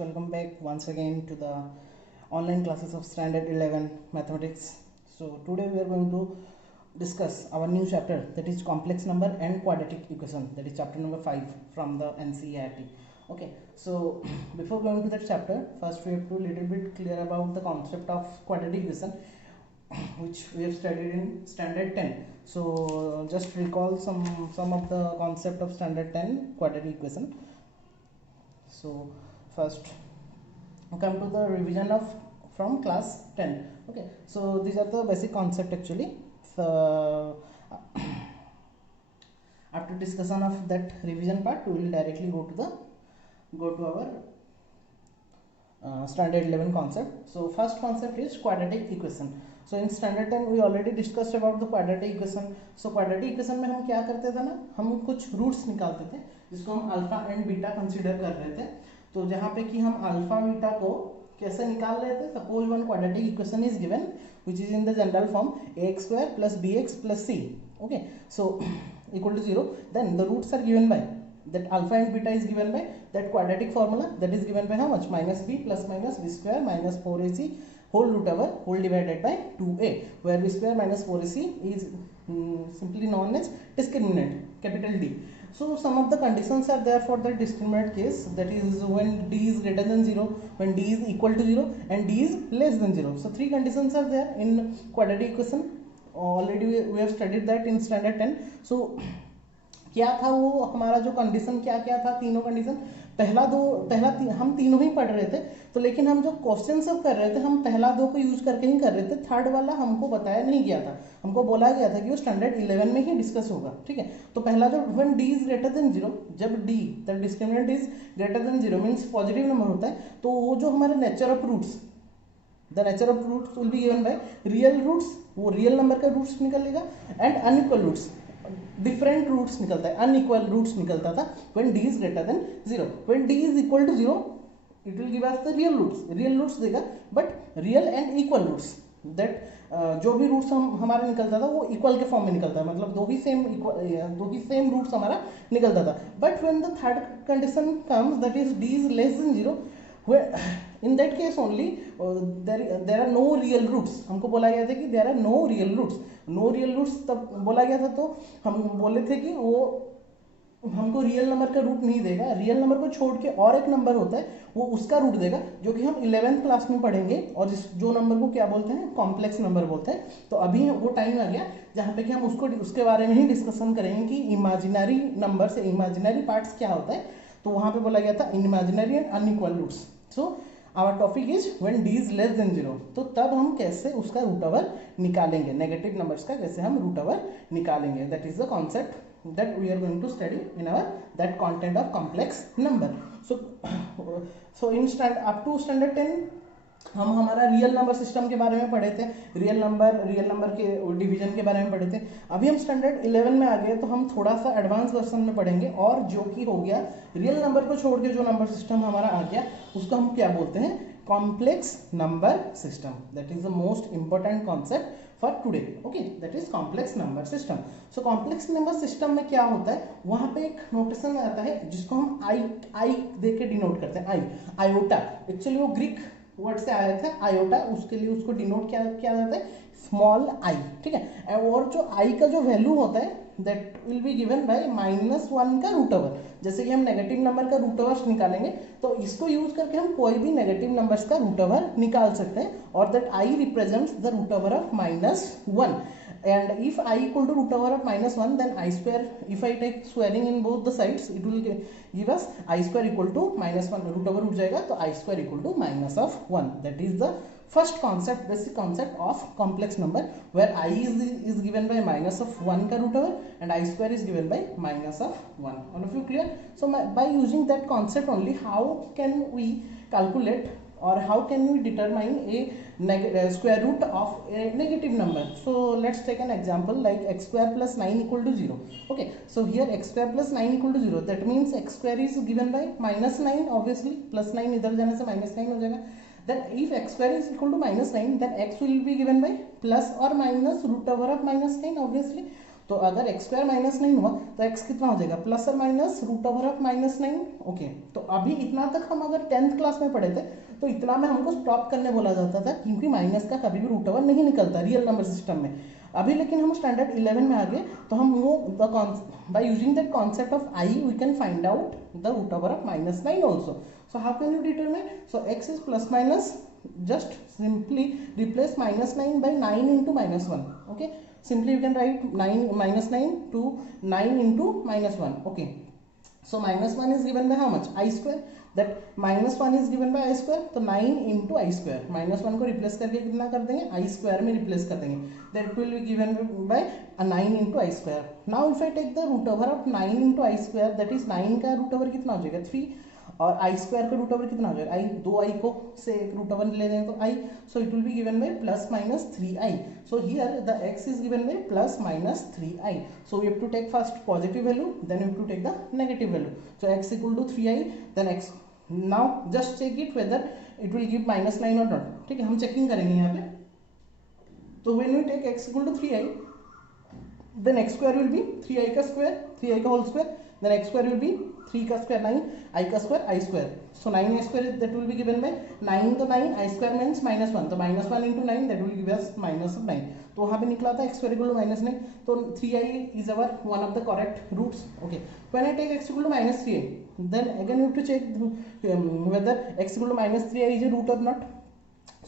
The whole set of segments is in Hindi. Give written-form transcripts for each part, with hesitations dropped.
welcome back once again to the online classes of Standard 11 Mathematics. So today we are going to discuss our new chapter, that is complex number and quadratic equation, that is chapter number 5 from the NCERT. Okay, so before going to that chapter, first we have to little bit clear about the concept of quadratic equation which we have studied in standard 10. So just recall some of the concept of standard 10 quadratic equation. So first come to the revision of from class 10. Okay, so these are the basic concept actually. So after discussion of that revision part, we will directly go to our standard 11 concept. So first concept is quadratic equation. So in standard 10 we already discussed about the quadratic equation. So quadratic equation में हम क्या करते थे ना, हम कुछ रूट्स निकालते थे जिसको हम अल्फा एंड बीटा कंसीडर कर रहे थे. तो जहाँ पे कि हम अल्फा बीटा को कैसे निकाल रहे थे, suppose one quadratic equation is given which is in the general form ax square plus bx plus c. Okay, so equal to 0. Then the roots are given by that alpha and beta is given by that quadratic formula, that is given by how much, minus b plus minus b square minus 4ac whole root over whole divided by 2a, where b square minus 4ac is simply known as discriminant, capital D. So some of the conditions are there for the discriminant case, that is when d is greater than 0, when d is equal to 0 and d is less than 0. So three conditions are there in quadratic equation. Already we have studied that in standard 10. So क्या था वो हमारा जो कंडीशन क्या क्या था, तीनों कंडीशन. हम तीनों ही पढ़ रहे थे, तो लेकिन हम जो क्वेश्चन सब कर रहे थे हम पहला दो को यूज करके ही कर रहे थे. थर्ड वाला हमको बताया नहीं गया था, हमको बोला गया था कि वो स्टैंडर्ड 11 में ही डिस्कस होगा. ठीक है, तो पहला जो when D is greater than 0, जब D the discriminant is greater than 0 means positive number होता है, तो वो जो हमारे nature of roots, the nature of roots will be given by real roots, वो रियल नंबर का रूट्स निकलेगा, and unequal roots, different roots निकलता है, अनइक्वल रूट्स निकलता था when D is greater than 0. When D is equal to 0 it will give us the real roots देगा, but real and equal roots, that जो भी रूट्स हमारा निकलता था वो इक्वल के फॉर्म में निकलता है, मतलब दो ही सेम रूट्स हमारा निकलता था. But when the third condition comes, that is D is less than 0, in that case only there are no real roots. हमको बोला गया था कि there are no real roots तब बोला गया था, तो हम बोले थे कि वो हमको रियल नंबर का रूट नहीं देगा, रियल नंबर को छोड़ के और एक नंबर होता है वो उसका रूट देगा, जो कि हम 11th क्लास में पढ़ेंगे, और जो नंबर को क्या बोलते हैं, कॉम्प्लेक्स नंबर बोलते हैं. तो अभी वो टाइम आ गया जहाँ पे कि हम उसके बारे में ही डिस्कशन करेंगे कि इमेजिनरी नंबर से इमेजिनरी पार्ट्स क्या होता है. तो वहाँ पे बोला गया था imaginary and unequal roots. So our topic is when D is less than 0. तो तब हम कैसे उसका रूट ओवर निकालेंगे, नेगेटिव नंबर्स का कैसे हम रूट ओवर निकालेंगे, that is the concept that we are going to study in our that content of complex number. So in up to standard 10 हम हमारा रियल नंबर सिस्टम के बारे में पढ़े थे, रियल नंबर के डिवीजन के बारे में पढ़े थे. अभी हम स्टैंडर्ड 11 में आ गए, तो हम थोड़ा सा एडवांस वर्जन में पढ़ेंगे, और जो कि हो गया रियल नंबर को छोड़ के जो नंबर सिस्टम हमारा आ गया उसको हम क्या बोलते हैं, complex number system. That is the most important concept for today. Okay, that is complex number system. So complex number system में क्या होता है, वहां पे एक नोटेशन आता है जिसको हम आई दे के डिनोट करते हैं, आयोटा. एक्चुअली वो ग्रीक वर्ड से आया था आयोटा, उसके लिए उसको डिनोट किया जाता है स्मॉल आई. ठीक है, और जो आई का जो वैल्यू होता है that will be given by -1 का रूट ओवर. जैसे कि हम नेगेटिव नंबर का रूट ओवर निकालेंगे, तो इसको यूज करके हम कोई भी नेगेटिव नंबर्स का रूट ओवर निकाल सकते हैं, और that I represents the root over of -1. And if I equal to root over of -1, then I square, if I take squaring in both the sides, it will give us I square equal to -1, root over उठ जाएगा, तो I square equal to -1. That is the first concept, basic concept of complex number, where I is given by -1 का root over and I square is given by -1. All of you clear? So by using that concept only, how can we calculate or how can we determine a square root of a negative number? So let's take an example like x square plus 9 equal to 0. Okay, so here x square plus 9 equal to 0, that means x square is given by -9, obviously plus 9 इधर जाने से -9 हो जाएगा. Then if x square is equal to -9, then x will be given by plus or minus root over of -9, obviously. तो अगर एक्स स्क्वायर माइनस 9 हुआ तो एक्स कितना हो जाएगा, प्लस और minus root over of -9। Okay, तो अभी इतना तक हम अगर 10th क्लास में पढ़े थे तो इतना में हमको स्टॉप करने बोला जाता था, क्योंकि माइनस का कभी भी रूट ओवर नहीं निकलता रियल नंबर सिस्टम में। अभी लेकिन हम स्टैंडर्ड 11 में आ गए, तो हम वो by using that concept of I we can find out the root over of -9 also. So how can you determine, so X is plus minus, just simply replace -9 by 9 into -1. Okay, simply you can write 9 -9 to 9 into -1. Okay, so -1 is given by how much, I square, that -1 is given by I square, तो 9 into I square, -1 को रिप्लेस करके कितना कर देंगे, I square में रिप्लेस कर देंगे, that will be given by 9 into I square. Now if I take the root over of 9 into I square, that is 9 का रूट ओवर कितना हो जाएगा 3, और आई स्क्वायर का रूट ओवर कितना हो जाएगा, आई, दो आई को से एक रूट ओवर ले लें तो i, so it will be given by plus minus 3i. So here the x is given by plus minus 3i. So we have to take first positive value, then we have to take the negative value. So x equal to 3i, then x, now just check it whether it will give -9 or not. ठीक है, हम चेकिंग करेंगे यहाँ पे. तो when we take x equal to 3i, then x square will be 3i का स्क्वायर, 3i का whole square, then x square will be 3 का स्क्वायर 9, i का square i square. So 9i square that will be given by 9 तो 9, i स्क्वायर मीन्स -1, तो -1 into 9 that will give us -9. तो वहाँ पे निकला था x स्क्वायर इक्वल टू -9, तो 3i is our one of the correct roots. Okay, when I take x equal to -3i, then again you have to check whether x equal to -3i is a root or not.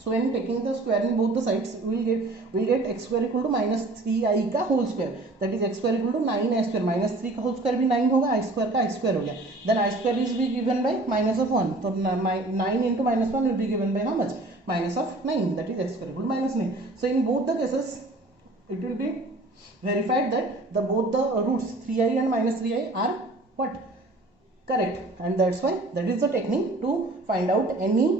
So when taking the square in both the sides, we'll get x square equal to -3i का whole square, that is x square equal to 9i square, -3 का होल स्क्वायर भी 9 होगा, i स्क्वायर का i स्क्वायर हो गया, then i square is be given by -1, तो 9 into -1 will be given by how much, -9, that is x square equal to -9. So in both the cases it will be verified that both the roots 3i and -3i are what, correct, and that's why that is the technique to find out any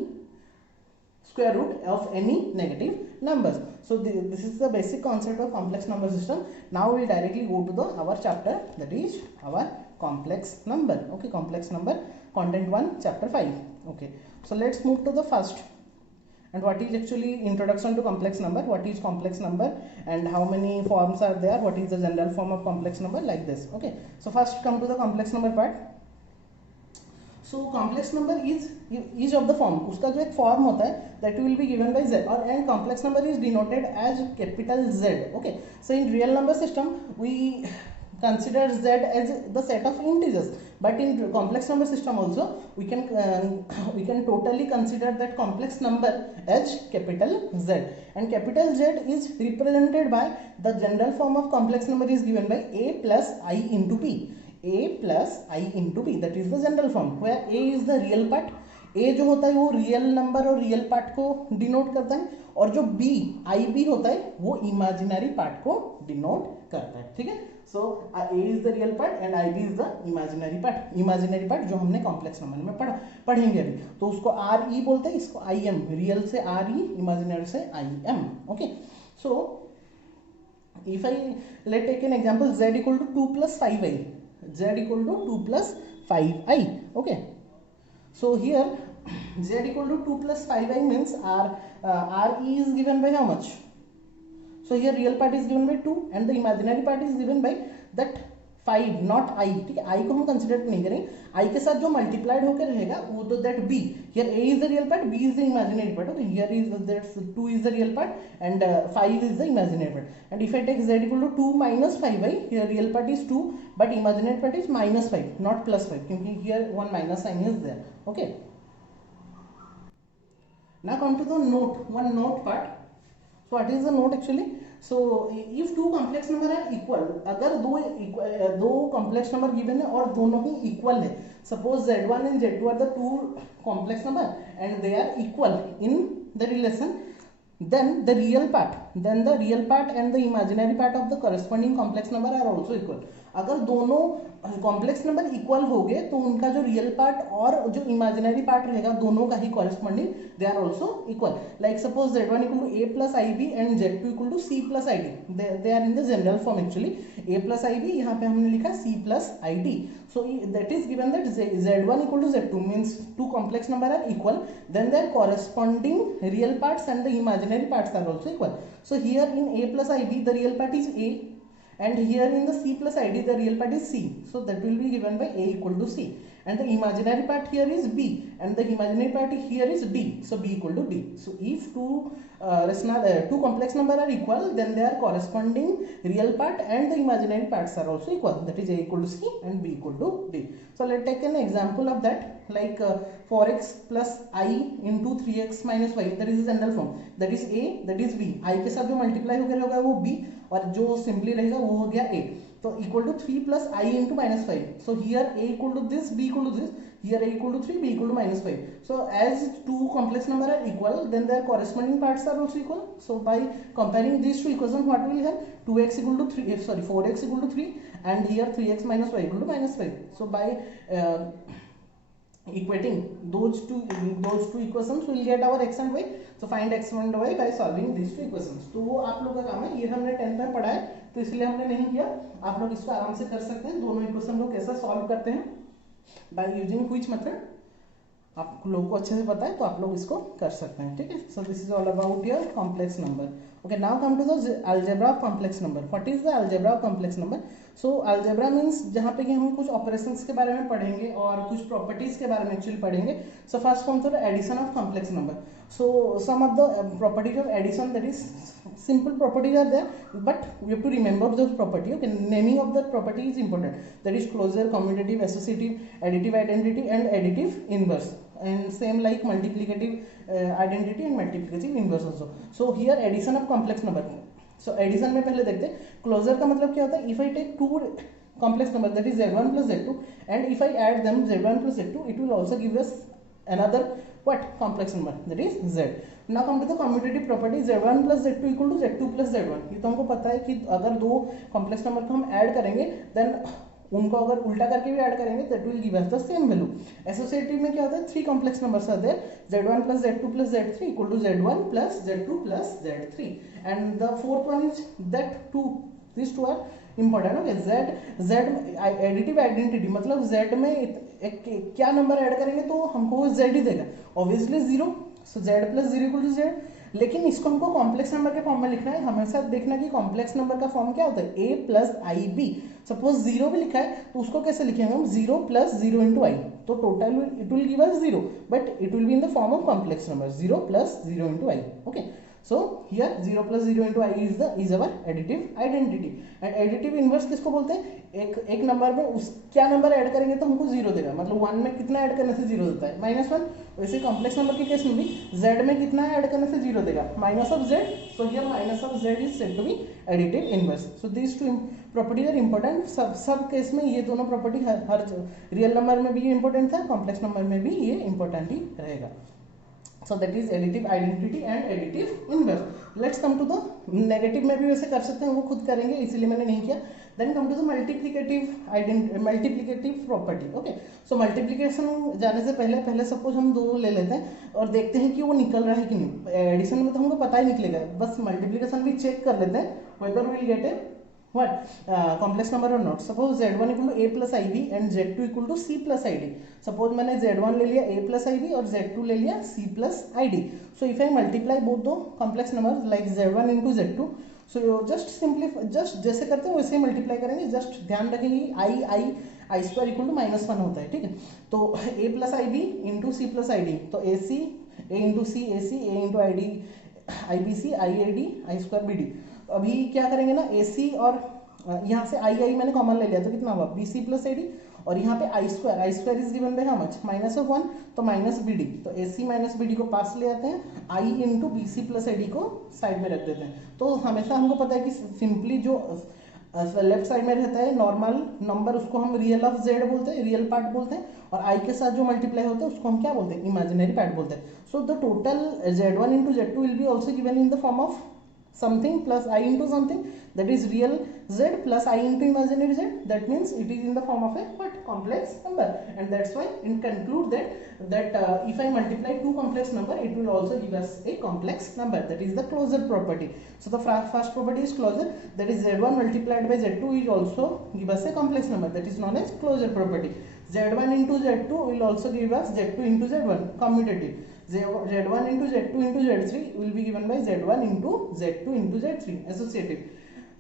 square root of any negative numbers. So this is the basic concept of complex number system. Now we directly go to our chapter, that is our complex number. Okay, complex number, content 1, chapter 5. Okay, so let's move to the first, and what is actually introduction to complex number, what is complex number and how many forms are there, what is the general form of complex number, like this. Okay, so first come to the complex number part. So complex number is of the form, उसका जो एक फॉर्म होता है that will be given by z, और and complex number is denoted as capital Z. Okay, so in real number system we consider z as the set of integers, but in complex number system also we can totally consider that complex number as capital Z, and capital Z is represented by the general form of complex number is given by a plus I into b, a plus I into b, that is the general form, where a is the real part. a जो होता है वो रियल नंबर और रियल पार्ट को डिनोट करता है, और जो b आई बी होता है वो इमेजिनरी पार्ट को डिनोट करता है. ठीक है, so a is the real part and I B is the imaginary part. Imaginary part जो हमने कॉम्प्लेक्स नंबर में पढ़ेंगे अभी, तो उसको आर ई बोलते हैं, इसको आई एम, रियल से आर ई, इमेजिनरी से I M. Okay, so if I let take an example, z equal to 2 plus 5i, z equal to 2 plus 5i. okay, so here z equal to 2 plus 5i means re is given by how much, so here real part is given by 2 and the imaginary part is given by that 5, not i. ठीक है, i को हम कंसिडर नहीं करेंगे, i के साथ जो मल्टीप्लाइड होकर रहेगा वो तो that b, here a is the real part, b is the imaginary part. okay, here is that 2 is the real part and 5 is the imaginary part. And if I take z equal to 2 minus 5i, here real part is 2 but imaginary part is minus 5, not plus 5, क्योंकि here one minus sign is there. okay, now come to the note, one note part. So what is the note actually? So if two complex number are equal, अगर दो complex number given है और दोनों ही equal है, suppose z1 and z2 are the two complex number and they are equal in the relation, then the real part and the imaginary part of the corresponding complex number are also equal. अगर दोनों कॉम्प्लेक्स नंबर इक्वल हो गए तो उनका जो रियल पार्ट और जो इमेजिनरी पार्ट रहेगा दोनों का ही corresponding they are also equal. Like suppose z1 equal to a plus I b and z2 equal to c plus i d, they are in the general form actually. a plus I b, यहाँ पे हमने लिखा c plus i d. So that is given that z1 equal to z2 means two complex number are equal, then their corresponding real parts and the imaginary parts are also equal. So here in a plus I B the real part is a and here in the C plus ID the real part is C, so that will be given by A equal to C, and the imaginary part here is B and the imaginary part here is D, so B equal to D. So if two complex number are equal, then their corresponding real part and the imaginary parts are also equal, that is A equal to C and B equal to D. So let's take an example of that, like 4x plus I into 3x minus y, that is general form, that is A, that is B, I के साथ जो मल्टीप्लाई होगा वो B और जो सिंपली रहेगा वो हो गया A. So equal to 3 plus I into minus 5. So here A equal to this, B equal to this. Here A equal to 3, B equal to minus 5. So as two complex number are equal, then their corresponding parts are also equal. So by comparing these two equations, what we will have? 2x equal to 3. Sorry, 4x equal to 3, and here 3x minus y equal to minus 5. So by equating those two equations, we will get our x and y. So find x and y by solving these two equations. तो वो आप लोग का काम है, ये हमने 10th में पढ़ा है तो इसलिए हमने नहीं किया, आप लोग इसको आराम से कर सकते हैं। दोनों इक्वेशन को कैसे सॉल्व करते हैं बाय यूजिंग व्हिच मेथड, आप लोगों को अच्छे से पता है तो आप लोग इसको कर सकते हैं, ठीक है। So this is all about your complex number. Okay, now come to the algebra of complex number. What is the algebra of complex number? So algebra means जहाँ पे कि हम कुछ ऑपरेशंस के बारे में पढ़ेंगे और कुछ प्रॉपर्टीज के बारे में एक्चुअली पढ़ेंगे। So first come to the addition of complex number. So some of the properties of addition, that is simple properties are there, but we have to remember those property. Okay, naming of the property is important. That is closure, commutative, associative, additive identity and additive inverse, and same like multiplicative identity and multiplicative inverse also. So here addition of complex number. So addition में पहले देखते हैं closure का मतलब क्या होता है। If I take two complex number, that is z1 plus z2, and if I add them z1 plus z2, it will also give us another what complex number, that is z. Now come to the commutative property, z1 plus z2 equal to z2 plus z1। ये तो हमको पता है कि अगर दो कॉम्प्लेक्स नंबर को हम ऐड करेंगे देन उनको अगर उल्टा करके भी ऐड करेंगे that will give us the same value. Associative में क्या होता है, three complex numbers are there, z1 plus z2 plus z3 equal to z1 plus z2 plus z3, and the fourth one is that two, these two are important। Okay, z additive identity मतलब z में क्या नंबर ऐड करेंगे तो हमको वो z ही देगा, obviously 0। So z plus 0 equal to z, लेकिन इसको हमको कॉम्प्लेक्स नंबर के फॉर्म में लिखना है। हमेशा देखना कि कॉम्प्लेक्स नंबर का फॉर्म क्या होता है, a plus I b. Suppose 0 भी लिखा है तो उसको कैसे लिखेंगे हम, 0 प्लस 0 इंटू आई, तो total it will give us 0, but it will be in the form of complex number 0 plus 0 into I. Okay, so here 0 plus 0 into I is our additive identity, and additive inverse किसको बोलते हैं, एक नंबर में उस क्या नंबर ऐड करेंगे तो हमको 0 देगा, मतलब 1 में कितना ऐड करने से 0 देता है, -1। वैसे कॉम्प्लेक्स नंबर के केस में भी z में कितना ऐड करने से 0 देगा, minus of z। So here minus of z is said to be additive inverse. So this two properties are important. सब केस में ये दोनों प्रॉपर्टी हर रियल नंबर में भी ये इंपॉर्टेंट था, कॉम्प्लेक्स नंबर में भी ये इंपॉर्टेंट ही रहेगा। So that is additive identity and additive inverse. Let's come to the negative में भी वैसे कर सकते हैं, वो खुद करेंगे इसीलिए मैंने नहीं किया। Then come to the multiplicative property. Okay, so multiplication जाने से पहले सपोज हम दो ले लेते हैं और देखते हैं कि वो निकल रहा है कि नहीं। एडिशन में तो हमको पता ही निकलेगा, बस मल्टीप्लिकेशन भी चेक कर लेते हैं whether we will get a what complex number or not. Suppose z1 equal to a plus ib and z2 equal to c plus id. Suppose मैंने z1 ले लिया a plus ib और z2 ले लिया c plus id. So if I multiply both the complex numbers like z1 into z2, so just जैसे करते हैं वैसे ही मल्टीप्लाई करेंगे। जस्ट ध्यान रखेंगे आई स्क्वायर इक्वल टू -1 होता है, ठीक है। तो a plus I b into c plus i d, तो a c a into c a c a into i d i b c i a d i square b d. अभी क्या करेंगे ना, ए सी और यहाँ से आई मैंने कॉमन ले लिया तो कितना हुआ, b c plus a d, और यहाँ पे i square is given by how much, -1, तो माइनस बी डी। तो a c minus b d को पास ले आते हैं, i into b c plus a d को साइड में रख देते हैं। तो हमेशा हमको पता है कि सिंपली जो लेफ्ट साइड में रहता है नॉर्मल नंबर उसको हम रियल ऑफ जेड बोलते हैं, रियल पार्ट बोलते हैं, और आई के साथ जो मल्टीप्लाई होता है उसको हम क्या बोलते हैं, इमेजिनरी पार्ट बोलते हैं। So the total z1 into z2 will be also given in the form of something plus I into something, that is real z plus I into imaginary z, that means it is in the form of a what complex number, and that's why in conclude that if I multiply two complex number it will also give us a complex number, that is the closure property. So the first property is closure, that is z1 multiplied by z2 is also give us a complex number, that is known as closure property. z1 into z2 will also give us z2 into z1, commutative. z1 into z2 into z3 will be given by z1 into z2 into z3, associative.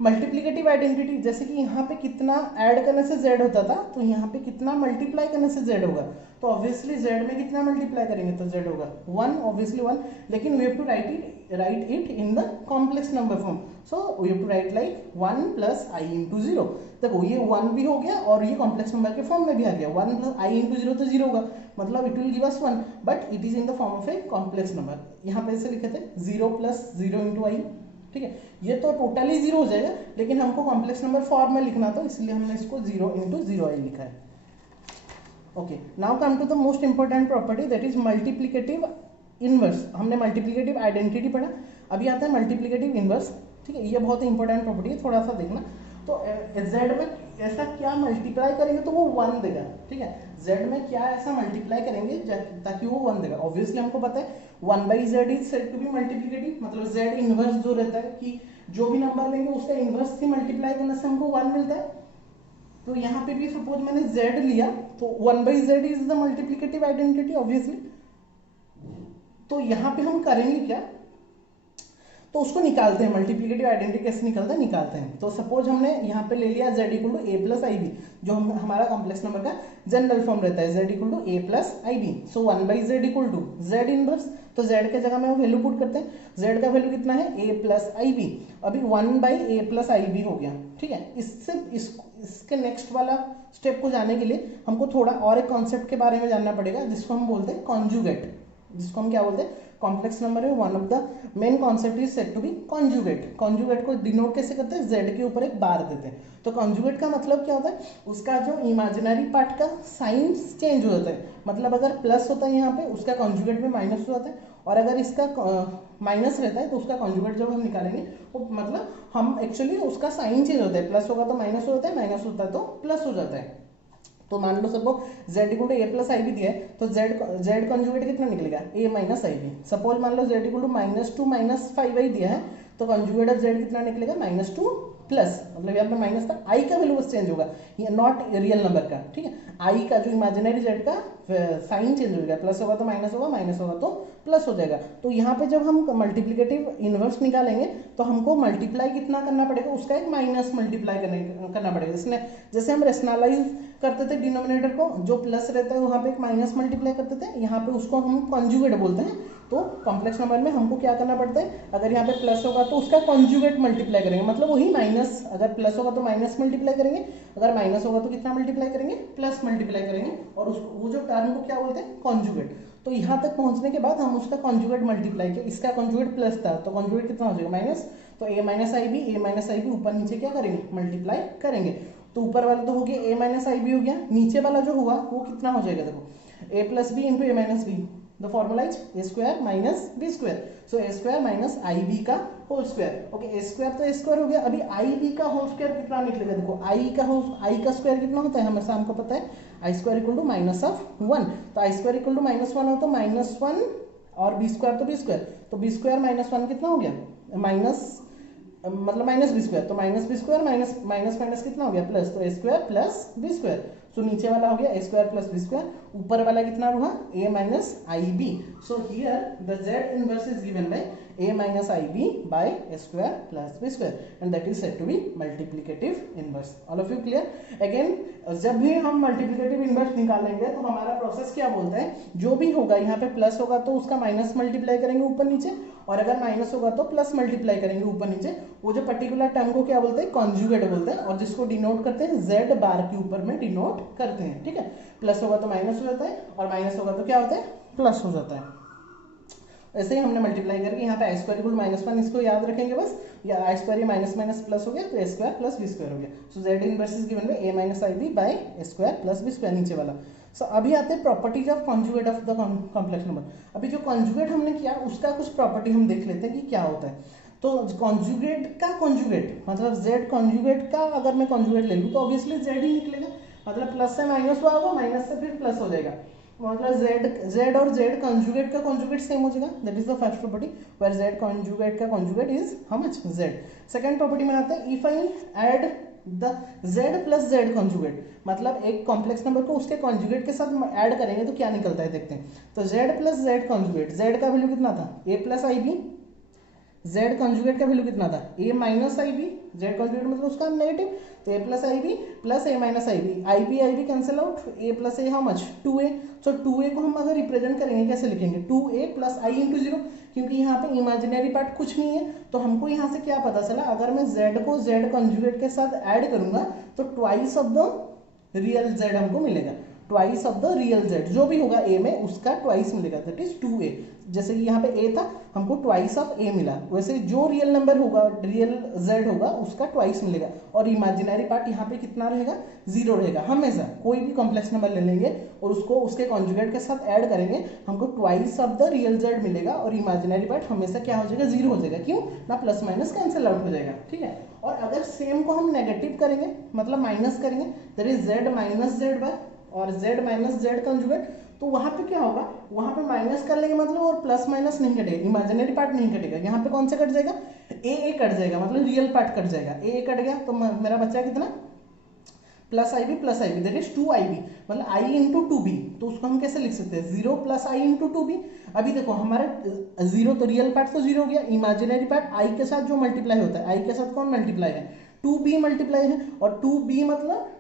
Multiplicative identity, जैसे कि यहाँ पे कितना ऐड करने से z होता था, तो यहाँ पे कितना मल्टीप्लाई करने से z होगा, तो ऑब्वियसली z में कितना मल्टीप्लाई करेंगे तो z होगा 1, ऑब्वियसली 1, लेकिन we have to write it in the complex number form, so we have to write like 1 plus i into 0। देखो ये 1 भी हो गया और ये कॉम्प्लेक्स नंबर के फॉर्म में भी आ गया, 1 प्लस i इंटू 0 तो 0 होगा, मतलब it will give us 1, but it is in the form of a complex number. यहाँ पे ऐसे लिखे थे 0 प्लस 0 इंटू i, ठीक है, ये तो टोटली 0 हो जाएगा, लेकिन हमको कॉम्प्लेक्स नंबर फॉर्म में लिखना था, इसलिए हमने इसको 0 इंटू 0i लिखा है। Okay, now come to the most important property, that is multiplicative inverse. हमने मल्टीप्लिकेटिव आइडेंटिटी पढ़ा, अभी आता है मल्टीप्लिकेटिव इनवर्स, ठीक है, ये बहुत ही इंपॉर्टेंट प्रॉपर्टी है, थोड़ा सा देखना। तो z में ऐसा क्या मल्टीप्लाई करेंगे तो वो 1 देगा, ठीक है, z में क्या ऐसा मल्टीप्लाई करेंगे ताकि वो 1 देगा। ऑब्वियसली हमको पता है 1/z is said to be multiplicative, मतलब z इनवर्स जो रहता है कि जो भी नंबर लेंगे उसका इनवर्स से मल्टीप्लाई करने से हमको 1 मिलता है। तो यहाँ पे भी सपोज मैंने z लिया तो 1/z is the multiplicative identity obviously. तो यहाँ पे हम करेंगे क्या, तो उसको निकालते हैं, मल्टीप्लिकेटिव आइडेंटिटी कैसे निकलता है निकालते हैं। तो सपोज हमने यहाँ पे ले लिया z equal to a plus I b, जो हमारा कॉम्प्लेक्स नंबर का जनरल फॉर्म रहता है, z equal to a plus I b, so 1/z equal to z inverse, तो z के जगह में वो वैल्यू पुट करते हैं, z का वैल्यू कितना है a प्लस आई बी, अभी 1/a प्लस आई बी हो गया, ठीक है। इसके नेक्स्ट वाला स्टेप को जाने के लिए हमको थोड़ा और एक कॉन्सेप्ट के बारे में जानना पड़ेगा, जिसको हम बोलते हैं कॉन्जुगेट, जिसको हम क्या बोलते हैं, कॉम्प्लेक्स नंबर में one of the main concept is said to be conjugate. Conjugate को डिनोट कैसे करते हैं, z के ऊपर एक बार देते हैं। तो कॉन्जुगेट का मतलब क्या होता है, उसका जो इमेजिनरी पार्ट का साइन चेंज हो जाता है, मतलब अगर प्लस होता है यहाँ पे उसका कॉन्जुगेट में माइनस हो जाता है, और अगर इसका माइनस रहता है तो उसका कॉन्जुगेट जब हम निकालेंगे वो मतलब हम एक्चुअली उसका साइन चेंज होता है, प्लस होगा तो माइनस हो जाता है, माइनस होता है तो प्लस हो जाता है। तो मान लो suppose z equal to a plus I b दिया है, तो z कॉन्जुगेट कितना निकलेगा a minus i b. Suppose मान लो z इक्वल टू -2 -5i दिया है, तो कॉन्जुगेट ऑफ z कितना निकलेगा -2 प्लस, मतलब यहाँ पे माइनस था, i का वैल्यू बस चेंज होगा, ये नॉट रियल नंबर का, ठीक है, i का जो इमेजिनरी z का साइन चेंज हो गया, प्लस होगा तो माइनस होगा, माइनस होगा तो प्लस हो जाएगा। तो यहाँ पे जब हम मल्टीप्लिकेटिव इनवर्स निकालेंगे तो हमको मल्टीप्लाई कितना करना पड़ेगा, उसका एक माइनस मल्टीप्लाई करना पड़ेगा, इसलिए जैसे हम रेशनलाइज करते थे डिनोमिनेटर को, जो प्लस रहता है वहाँ पे एक माइनस मल्टीप्लाई करते थे, यहाँ पे उसको हम कॉन्जुगेट बोलते हैं। तो कॉम्प्लेक्स नंबर में हमको क्या करना पड़ता है, अगर यहाँ पे प्लस होगा तो उसका कॉन्जुगेट मल्टीप्लाई करेंगे, मतलब वही माइनस, अगर प्लस होगा तो माइनस मल्टीप्लाई करेंगे, अगर माइनस होगा तो कितना मल्टीप्लाई करेंगे, प्लस मल्टीप्लाई करेंगे, और उसको वो जो टर्म को क्या बोलते हैं कॉन्जुगेट। तो यहाँ तक पहुँचने के बाद हम उसका कॉन्जुगेट मल्टीप्लाई किया, इसका कॉन्जुगेट प्लस था तो कॉन्जुगेट कितना हो जाएगा माइनस, तो a माइनस आई बी ऊपर नीचे क्या करेंगे मल्टीप्लाई करेंगे। तो ऊपर वाला तो हो गया a माइनस आई बी हो गया, नीचे वाला जो हुआ वो कितना हो जाएगा, देखो a plus b into a minus b, the formula is a square minus b square, so a square minus i b का whole square. Okay, a square तो a स्क्वायर हो गया, अभी आई बी का होल स्क्वायर कितना निकलेगा, देखो आई का स्क्वायर कितना होता है हमेशा हमको पता है, i square equal to minus of 1, तो आई स्क्वायर इक्वल टू -1 हो तो -1 और बी स्क्वायर तो बी स्क्वायर, तो बी स्क्वायर -1 कितना हो गया माइनस, मतलब माइनस बी स्क्वायर, तो minus b square minus minus minus कितना हो गया प्लस, तो a square plus b square, so नीचे वाला हो गया a square plus b square, ऊपर वाला कितना हुआ a minus i b. So here the z inverse is given by a minus i b by a square plus b square, and that is said to be multiplicative inverse. All of you clear? Again जब भी हम मल्टीप्लिकेटिव इनवर्स निकालेंगे तो हमारा प्रोसेस क्या बोलता है, जो भी होगा यहाँ पे प्लस होगा तो उसका माइनस मल्टीप्लाई करेंगे ऊपर नीचे, और अगर माइनस होगा तो प्लस मल्टीप्लाई करेंगे ऊपर नीचे। वो जो पर्टिकुलर टर्म को क्या बोलते हैं कॉन्जुगेट बोलते हैं, और जिसको डिनोट करते हैं z बार के ऊपर में डिनोट करते हैं, ठीक है। प्लस होगा तो माइनस हो जाता है और माइनस होगा तो क्या होता है प्लस हो जाता है। ऐसे ही हमने मल्टीप्लाई करके यहाँ पे आई स्क्वायर इक्वल -1 इसको याद रखेंगे बस, या आई स्क्वायर ये माइनस माइनस प्लस हो गया तो a square plus b square हो गया। So z inverse is given by a minus i b by a square plus b square नीचे वाला। सो अभी आते हैं properties of conjugate of the complex number. अभी जो कॉन्जुगेट हमने किया उसका कुछ प्रॉपर्टी हम देख लेते हैं कि क्या होता है। तो कॉन्जुगेट का कॉन्जुगेट मतलब z कॉन्जुगेट का अगर मैं कॉन्जुगेट ले लूँ तो ऑब्वियसली z ही निकलेगा, मतलब प्लस से माइनस हुआ होगा, माइनस से फिर प्लस हो जाएगा, मतलब z और z कॉन्जुगेट का कॉन्जुगेट सेम हो जाएगा। That is the first property where z conjugate का conjugate is how much z। Second property में आता है if I add the z plus z conjugate, मतलब एक कॉम्प्लेक्स नंबर को उसके कॉन्जुगेट के साथ ऐड करेंगे तो क्या निकलता है देखते हैं। तो z plus z conjugate, z का वैल्यू कितना था a plus I b, z conjugate का वैल्यू कितना था a minus i b, z conjugate मतलब उसका नेगेटिव, तो a plus I b plus a minus i b cancel out, a plus a how much 2a। So 2a को हम अगर रिप्रेजेंट करेंगे कैसे लिखेंगे 2a plus i into zero, क्योंकि यहाँ पे इमेजिनरी पार्ट कुछ नहीं है, तो हमको यहाँ से क्या पता चला अगर मैं z को z कॉन्जुगेट के साथ ऐड करूंगा तो twice of the real z हमको मिलेगा, twice of the real z जो भी होगा a में उसका ट्वाइस मिलेगा, दैट इज 2a। जैसे कि यहाँ पे a था हमको ट्वाइस ऑफ a मिला, वैसे जो रियल नंबर होगा रियल z होगा उसका ट्वाइस मिलेगा, और इमेजिनरी पार्ट यहाँ पे कितना रहेगा 0 रहेगा। हमेशा कोई भी कॉम्प्लेक्स नंबर ले लेंगे और उसको उसके कॉन्जुगेट के साथ ऐड करेंगे हमको twice of the real z मिलेगा, और इमेजिनरी पार्ट हमेशा क्या हो जाएगा 0 हो जाएगा, क्यों ना प्लस माइनस कैंसिल आउट हो जाएगा, ठीक है। और अगर सेम को हम नेगेटिव करेंगे मतलब माइनस करेंगे, that is z minus z bar और z माइनस जेड कॉन्जुगेट, तो वहां पे क्या होगा, वहां पे माइनस कर लेंगे मतलब, और प्लस माइनस नहीं कटेगा, इमेजिनरी पार्ट नहीं कटेगा, यहाँ पे कौन सा कट जाएगा ए कट जाएगा, मतलब रियल पार्ट कट जाएगा, ए कट गया तो मेरा बच्चा कितना plus I b that is 2ib, मतलब i इंटू 2b, तो उसको हम कैसे लिख सकते हैं 0 प्लस आई इंटू 2b। अभी देखो हमारा 0 तो रियल पार्ट तो 0 हो गया, इमेजिनरी पार्ट i के साथ जो मल्टीप्लाई होता है, i के साथ कौन मल्टीप्लाई है 2b मल्टीप्लाई है, और 2b मतलब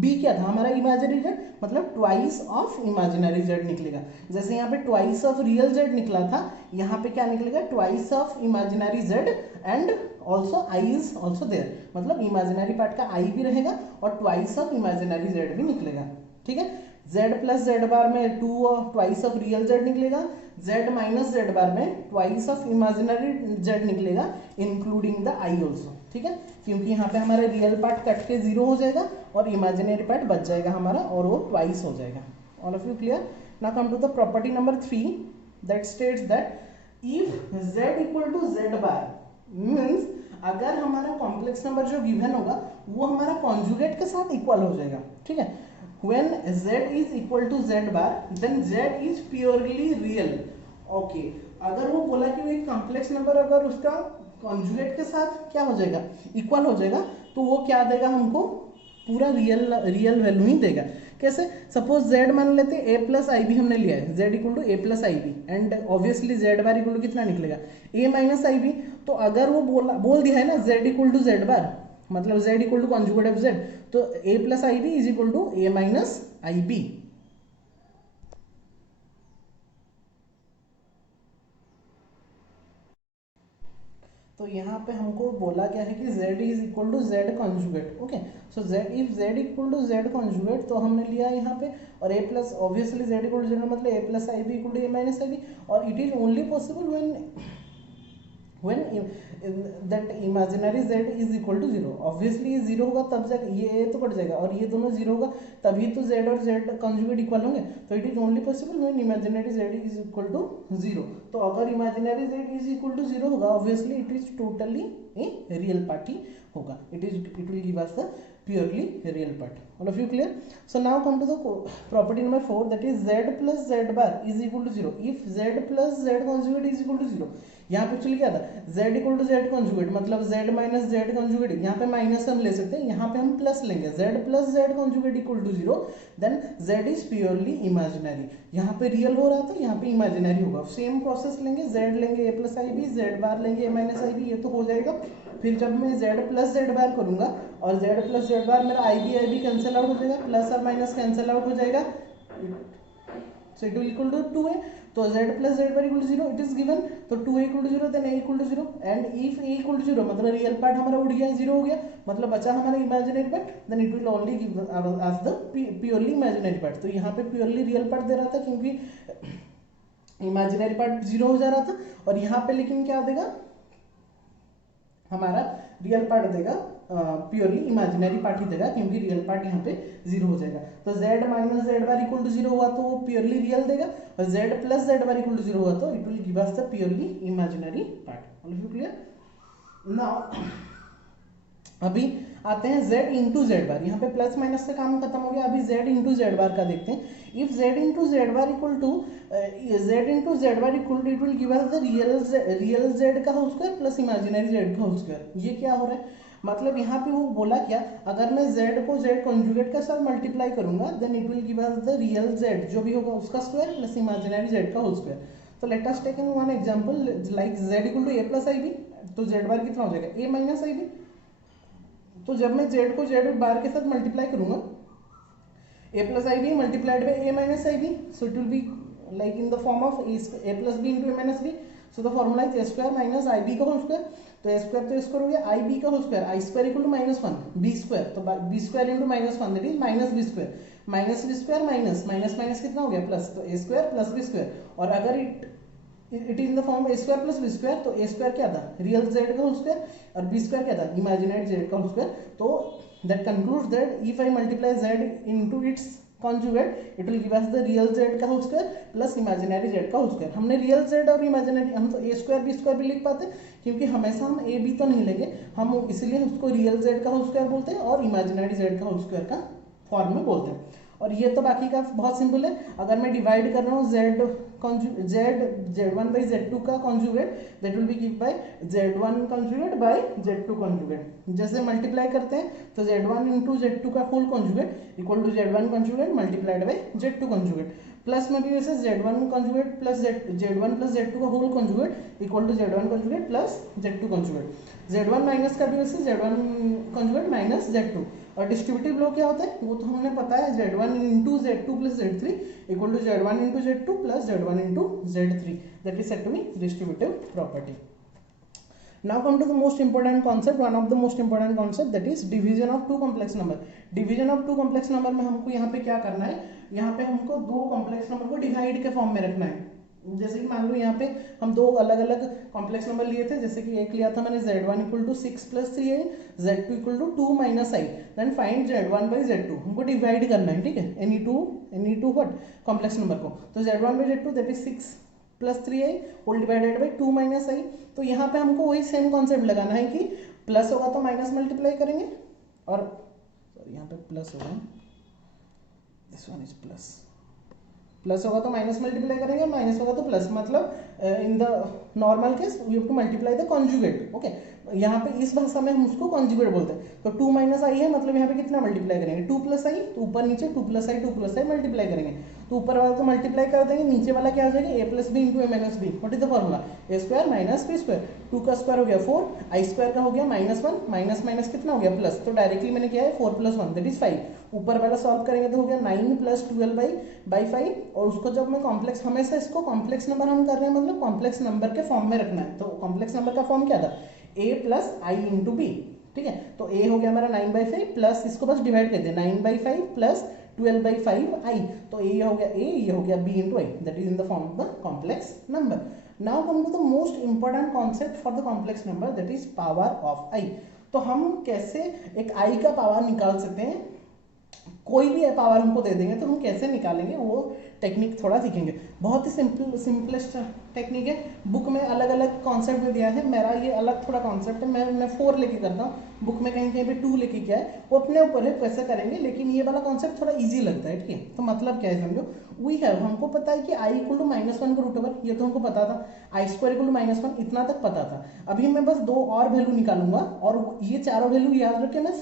b क्या था हमारा इमेजिनरी जेड, मतलब ट्वाइस ऑफ इमेजिनरी जेड निकलेगा। जैसे यहाँ पे ट्वाइस ऑफ रियल जेड निकला था, यहाँ पे क्या निकलेगा twice of imaginary z and also i is also there, मतलब इमेजिनरी पार्ट का आई भी रहेगा और ट्वाइस ऑफ इमेजिनरी जेड भी निकलेगा, ठीक है। z प्लस जेड बार में ट्वाइस ऑफ रियल जेड निकलेगा, z माइनस जेड बार में ट्वाइस ऑफ इमेजिनरी जेड निकलेगा इंक्लूडिंग द आई ऑल्सो, ठीक है, क्योंकि यहाँ पे हमारा रियल पार्ट कट के 0 हो जाएगा और इमेजिनरी पार्ट बच जाएगा हमारा और वो ट्वाइस हो जाएगा। All of you clear? Now come to the property number 3 that states that if z equal to z bar means अगर हमारा कॉम्प्लेक्स नंबर जो गिवन होगा वो हमारा कॉन्जुगेट के साथ इक्वल हो जाएगा, ठीक है। when z is equal to z bar then z is purely real, okay अगर वो बोला कि वो एक कॉम्प्लेक्स नंबर अगर उसका कॉन्जुगेट के साथ क्या हो जाएगा इक्वल हो जाएगा, तो वो क्या देगा हमको पूरा रियल वैल्यू ही देगा। कैसे, सपोज z मान लेते a प्लस आई बी हमने लिया है, z equal to a plus I b and obviously z bar equal to कितना निकलेगा a माइनस आई बी, तो अगर वो बोल दिया है ना z equal to z bar मतलब z equal to conjugate of z, तो a plus I B is equal to a minus i b. तो यहाँ पे हमको बोला गया है कि z is equal to z conjugate, okay. So z if z equal to z conjugate तो हमने लिया यहाँ पे, और a plus obviously z equal to z मतलब a plus I b equal to a minus i B, और it is only possible when that imaginary z is equal to 0, obviously ये 0 होगा तब जाकर ये तो कट जाएगा और ये दोनों 0 होगा तभी तो z और z कॉन्जुगेट इक्वल होंगे, तो it is only possible when imaginary z is equal to 0। तो अगर imaginary z is equal to 0 होगा obviously it is totally a real part ही होगा, it will give us the purely real part. All of you clear? So now come to the property number 4 that is z plus z bar is equal to 0 if z plus z conjugate is equal to 0। यहाँ पे एक्चुअली क्या था z equal to z conjugate मतलब z माइनस जेड कॉन्जुगेट, यहाँ पे माइनस हम ले सकते हैं, यहाँ पे हम प्लस लेंगे z plus z conjugate equal to 0 then z is purely imaginary, यहाँ पे रियल हो रहा था यहाँ पे इमेजिनरी होगा। सेम प्रोसेस लेंगे z लेंगे a plus I b, z bar लेंगे a माइनस आई बी, ये तो हो जाएगा। फिर जब मैं z प्लस जेड बार करूंगा और z प्लस जेड बार मेरा आई बी कैंसिल आउट हो जाएगा, प्लस और माइनस कैंसिल आउट हो जाएगा, so it will equal to 2a, तो z plus z bar equal to 0 it is given, तो 2a equal to 0 then a equal to 0 and if a equal to 0 मतलब रियल पार्ट हमारा उड़ गया 0 हो गया, मतलब बचा हमारा imaginary part, then it will only give us the purely imaginary part. तो यहाँ पे प्योरली रियल पार्ट दे रहा था क्योंकि इमेजिनरी पार्ट 0 हो जा रहा था, और यहाँ पे लेकिन क्या देगा हमारा रियल पार्ट देगा प्योरली इमेजिनरी पार्ट ही देगा क्योंकि रियल पार्ट यहाँ पे 0 हो जाएगा। तो z minus z bar equal to 0 हुआ तो वो प्योरली रियल देगा, और z plus z bar equal to 0 हुआ तो it will give us the purely imaginary part. All of you clear? Now अभी आते हैं z इंटू जेड बार, यहाँ पे प्लस माइनस से काम खत्म हो गया, अभी z इंटू जेड बार का देखते हैं। If z into z bar equal to z into z bar equal to it will give us the real z का whole square plus imaginary z का होल स्क्वायर। ये क्या हो रहा है, मतलब यहाँ पे वो बोला क्या, अगर मैं z को z कॉन्जुगेट के साथ मल्टीप्लाई करूंगा then it will give us the real z जो भी होगा उसका स्क्वायर प्लस इमेजिनरी z का होल स्क्वायर। तो let us take one example like z equal to a plus I b, तो जेड बार कितना हो जाएगा ए माइनस आई बी। तो जब मैं जेड को जेड बार के साथ मल्टीप्लाई करूंगा a plus ib multiplied by a minus ib, so it will be like in the form of a plus b into a minus b. So the formula is a square minus ib का होल स्क्वायर, तो a स्क्वायर तो स्क्वायर हो गया ib का whole square, i square equal to -1 b square, तो b square into -1 that is minus b square, minus b square minus minus minus कितना हो गया प्लस, तो a square plus b square. और अगर it is in the form a square plus b square, तो a स्क्वायर क्या था रियल z का होल स्क्वायर और b स्क्वायर क्या था इमेजिनरी z का होल स्क्वायर। तो that concludes that if I multiply z into its conjugate it will give us the real z का whole square plus imaginary z का होल स्क्वायर। हमने रियल z और इमेजिनरी, हम तो a स्क्वायर b स्क्वायर भी लिख पाते क्योंकि हमेशा हम a b तो नहीं लेंगे, हम इसलिए उसको रियल z का होल स्क्वायर बोलते हैं और इमेजिनरी z का होल स्क्वायर का फॉर्म में बोलते हैं। और ये तो बाकी का बहुत सिंपल है। अगर मैं डिवाइड कर रहा हूँ z1 बाई z2 का conjugate that will be give by z1 conjugate by z2 conjugate. जैसे मल्टीप्लाई करते हैं तो z1 इंटू z2 का whole conjugate equal to z1 conjugate multiplied by z2 conjugate. Plus में भी वैसे z1 conjugate plus z1 plus z2 का whole conjugate equal to z1 conjugate plus z2 conjugate. z1 minus का भी वैसे z1 कॉन्जुगेट माइनस z2। और डिस्ट्रीब्यूटिव लॉ क्या होता है वो तो हमने पता है z1 into z2 plus z3 equal to z1 into z2 plus z1 into z3 that is said to be distributive property. Now come to the most important concept, one of the most important concept that is division of two complex number. Division of two complex number में हमको यहाँ पे क्या करना है, यहाँ पे हमको दो कॉम्प्लेक्स नंबर को डिवाइड के फॉर्म में रखना है। जैसे कि मान लो यहाँ पे हम दो अलग अलग कॉम्प्लेक्स नंबर लिए थे, जैसे कि एक लिया था मैंने z1 equal to 6 plus 3i, z2 equal to 2 minus i, then find z1 by z2। हमको डिवाइड करना है, ठीक है, any two what complex number को। तो z1 by z2 that is 6 plus 3i whole divided by 2 minus i. तो यहाँ पे हमको वही सेम कॉन्सेप्ट लगाना है कि प्लस होगा तो माइनस मल्टीप्लाई करेंगे, और सॉरी यहाँ पे प्लस होगा, this one is plus, plus होगा तो माइनस मल्टीप्लाई करेंगे, माइनस होगा तो प्लस, मतलब in the normal case we have to multiply the conjugate. Okay, यहाँ पे इस भाषा में हम उसको कॉन्जुगेट बोलते हैं। तो 2 माइनस आई है, मतलब यहाँ पे कितना मल्टीप्लाई करेंगे 2 प्लस आई, तो ऊपर नीचे 2 प्लस आई मल्टीप्लाई करेंगे, तो ऊपर वाला तो मल्टीप्लाई कर देंगे, नीचे वाला क्या हो जाएगा a plus b into a minus b. What is the formula, a square minus b square, 2 का स्क्वायर हो गया 4, आई स्क्वायर का हो गया -1, माइनस माइनस कितना हो गया प्लस, तो डायरेक्टली मैंने किया है 4 प्लस 1 दैट इज 5। ऊपर वाला सॉल्व करेंगे तो हो गया 9 प्लस 12 बाई 5, और उसको जब मैं कॉम्प्लेक्स, हमेशा इसको कॉम्प्लेक्स नंबर हम कर रहे हैं, मतलब कॉम्प्लेक्स नंबर के फॉर्म में रखना है। तो कॉम्प्लेक्स नंबर का फॉर्म क्या था a plus i into b, ठीक है। तो a हो गया हमारा 9/5 प्लस, इसको बस डिवाइड कर दिया 9/5 प्लस 12/5 आई, तो a ये हो गया a, ये हो गया b into i, that is in the form of the complex number. Now come to the most important concept for the complex number that is power of i. तो हम कैसे एक आई का पावर निकाल सकते हैं, कोई भी पावर हमको दे देंगे तो हम कैसे निकालेंगे वो टेक्निक थोड़ा सीखेंगे। बहुत ही सिंपलेस्ट टेक्निक है, बुक में अलग अलग कॉन्सेप्ट में दिया है, मेरा ये अलग थोड़ा कॉन्सेप्ट है, मैं 4 लेके करता हूँ, बुक में कहीं कहीं पे 2 लेके किया है, वो अपने ऊपर है कैसे करेंगे, लेकिन ये वाला कॉन्सेप्ट थोड़ा इजी लगता है, ठीक है। तो मतलब क्या है समझो, वी हैव, हमको पता है कि आई इक्वल टू -1 का रूट ओवर, ये तो हमको पता था, आई स्क्वायर इक्वल टू -1 इतना तक पता था। अभी मैं बस 2 और वैल्यू निकालूंगा, और ये चारों वैल्यू याद रख के मैं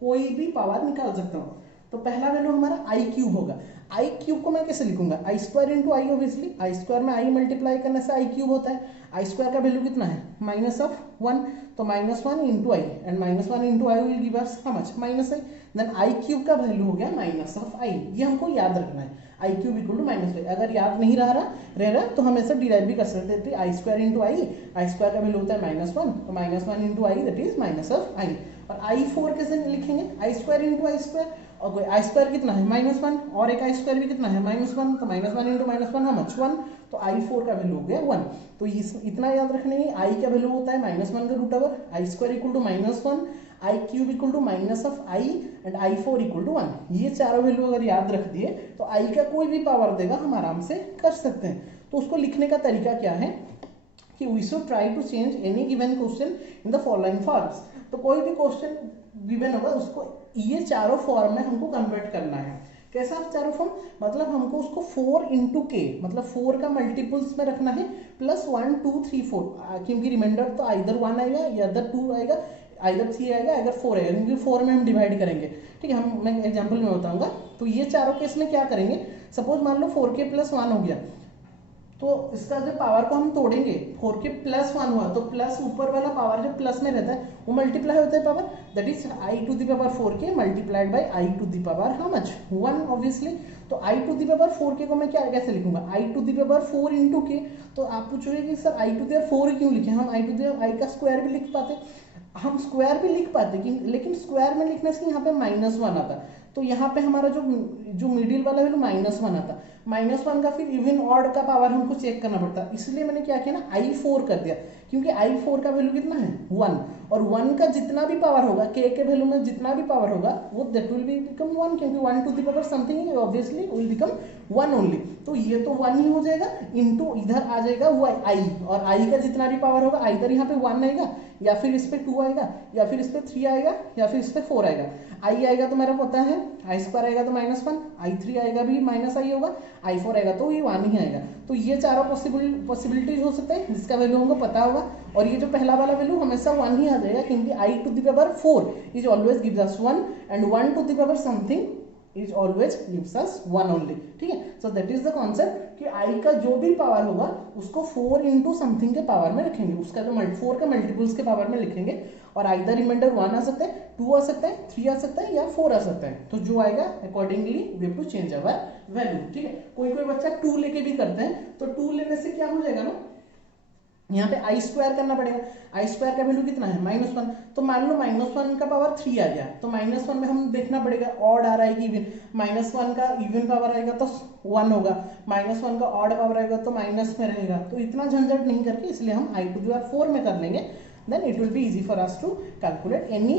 कोई भी पावर निकाल सकता हूँ। तो पहला वैल्यू हमारा आई क्यूब होगा, आई क्यूब को मैं कैसे लिखूंगा, i square into i, obviously i square में आई मल्टीप्लाई करने से आई क्यूब होता है। आई स्क्वायर का वैल्यू कितना है -1, तो -1 into i, and -1 into i will give us how much -i, then i cube का वैल्यू हो गया -आई। ये हमको याद रखना है, i cube equal to -i. अगर याद नहीं रह रहा तो हम ऐसा डिराइव भी कर सकते थे, आई स्क्वायर इंटू आई स्क्वायर का वैल्यू होता है -1, तो -1 इंटू आई दैट इज -आई। और i4 कैसे लिखेंगे, आई स्क्वायर इंटू आई स्क्वायर, और कोई आई स्क्वायर कितना है -1, और एक आई स्क्वायर भी कितना है -1, तो -1 इंटू -1 हाउ मच 1, तो i4 का वैल्यू हो गया 1। तो इतना याद रखने की, आई का वैल्यू होता है -1 का root over, i square equal to -1, i cube equal to -i, and i4 equal to 1। ये चारों वैल्यू अगर याद रख दिए तो आई का कोई भी पावर देगा हम आराम से कर सकते हैं। तो उसको लिखने का तरीका क्या है कि we should try to change any given question in the following forms. तो कोई भी क्वेश्चन गिवन होगा उसको ये चारों फॉर्म में हमको कन्वर्ट करना है। कैसा चारों फॉर्म, मतलब हमको उसको 4 इंटू के, मतलब 4 का मल्टीपल्स में रखना है, प्लस 1 2 3 4, क्योंकि रिमाइंडर तो आइदर 1 आएगा या अदर 2 आएगा, आइदर 3 आएगा, अगर 4 आएगा, क्योंकि 4 में हम डिवाइड करेंगे, ठीक है। मैं एग्जाम्पल में बताऊंगा। तो ये चारों केस में क्या करेंगे, सपोज मान लो 4k प्लस 1 हो गया, तो इसका जो पावर को हम तोड़ेंगे 4 के प्लस 1 हुआ तो प्लस ऊपर वाला पावर जो प्लस में रहता है वो मल्टीप्लाई होता है power, that is i to the power 4k multiplied by i to the power how much 1 obviously. तो i to the power 4k को मैं क्या कैसे लिखूंगा, i to the power 4 into k. तो आप पूछोगे कि sir i to the power 4 क्यों लिखे, हम आई टू द आई का स्क्वायर भी लिख पाते, हम स्क्वायर भी लिख पाते लेकिन स्क्वायर में लिखने से यहाँ पे -1 आता, तो यहाँ पे हमारा जो मिडिल वाला वैल्यू -1 आता, -1 का फिर इवन ऑड का पावर हमको चेक करना पड़ता, इसलिए मैंने क्या किया ना i4 कर दिया, क्योंकि i4 का वैल्यू कितना है 1, और 1 का जितना भी पावर होगा k के वैल्यू में जितना भी पावर होगा वो दैट विल बी बिकम 1, क्योंकि 1 to the power something obviously will become 1 only. तो ये तो 1 ही हो जाएगा, इनटू इधर आ जाएगा वो i, और i का जितना भी पावर होगा इधर यहाँ पे 1 आएगा, या फिर इस पे 2 आएगा, या फिर इस पे 3 आएगा, या फिर इस पे 4 आएगा। i आएगा तो मेरा पता है i² आएगा तो -1, i3 आएगा भी -i होगा, i4 आएगा तो ये 1 ही आएगा। तो ये चारों पॉसिबिलिटीज हो सकते हैं जिसका वैल्यू हमको पता होगा, और ये जो पहला वाला वैल्यू हमेशा 1 ही आ जाएगा, क्योंकि i to the power 4 is always gives us 1 एंड 1 to the power something is always gives us 1 only. ठीक है, so that is the concept कि i का जो भी पावर होगा उसको 4 इंटू समथिंग के पावर में रखेंगे, उसका जो 4 का मल्टीपल्स के पावर में लिखेंगे, और आइदर रिमाइंडर 1 आ सकता है, 2 आ सकता है, 3 आ सकता है, या 4 आ सकता है। तो जो आएगा accordingly we have to change our value. ठीक है, कोई बच्चा 2 लेके भी करते हैं, तो 2 लेने से क्या हो जाएगा ना, यहाँ पे i² करना पड़ेगा, i² का वैल्यू कितना है -1, तो मान लो -1 का पावर 3 आ गया, तो -1 में हम देखना पड़ेगा ऑड आ रहा है कि इवन, -1 का इवन पावर आएगा तो 1 होगा, -1 का ऑड पावर आएगा तो माइनस में रहेगा, तो इतना झंझट नहीं करके इसलिए हम i टू द पावर 4 में कर लेंगे, then it will be easy for us to calculate any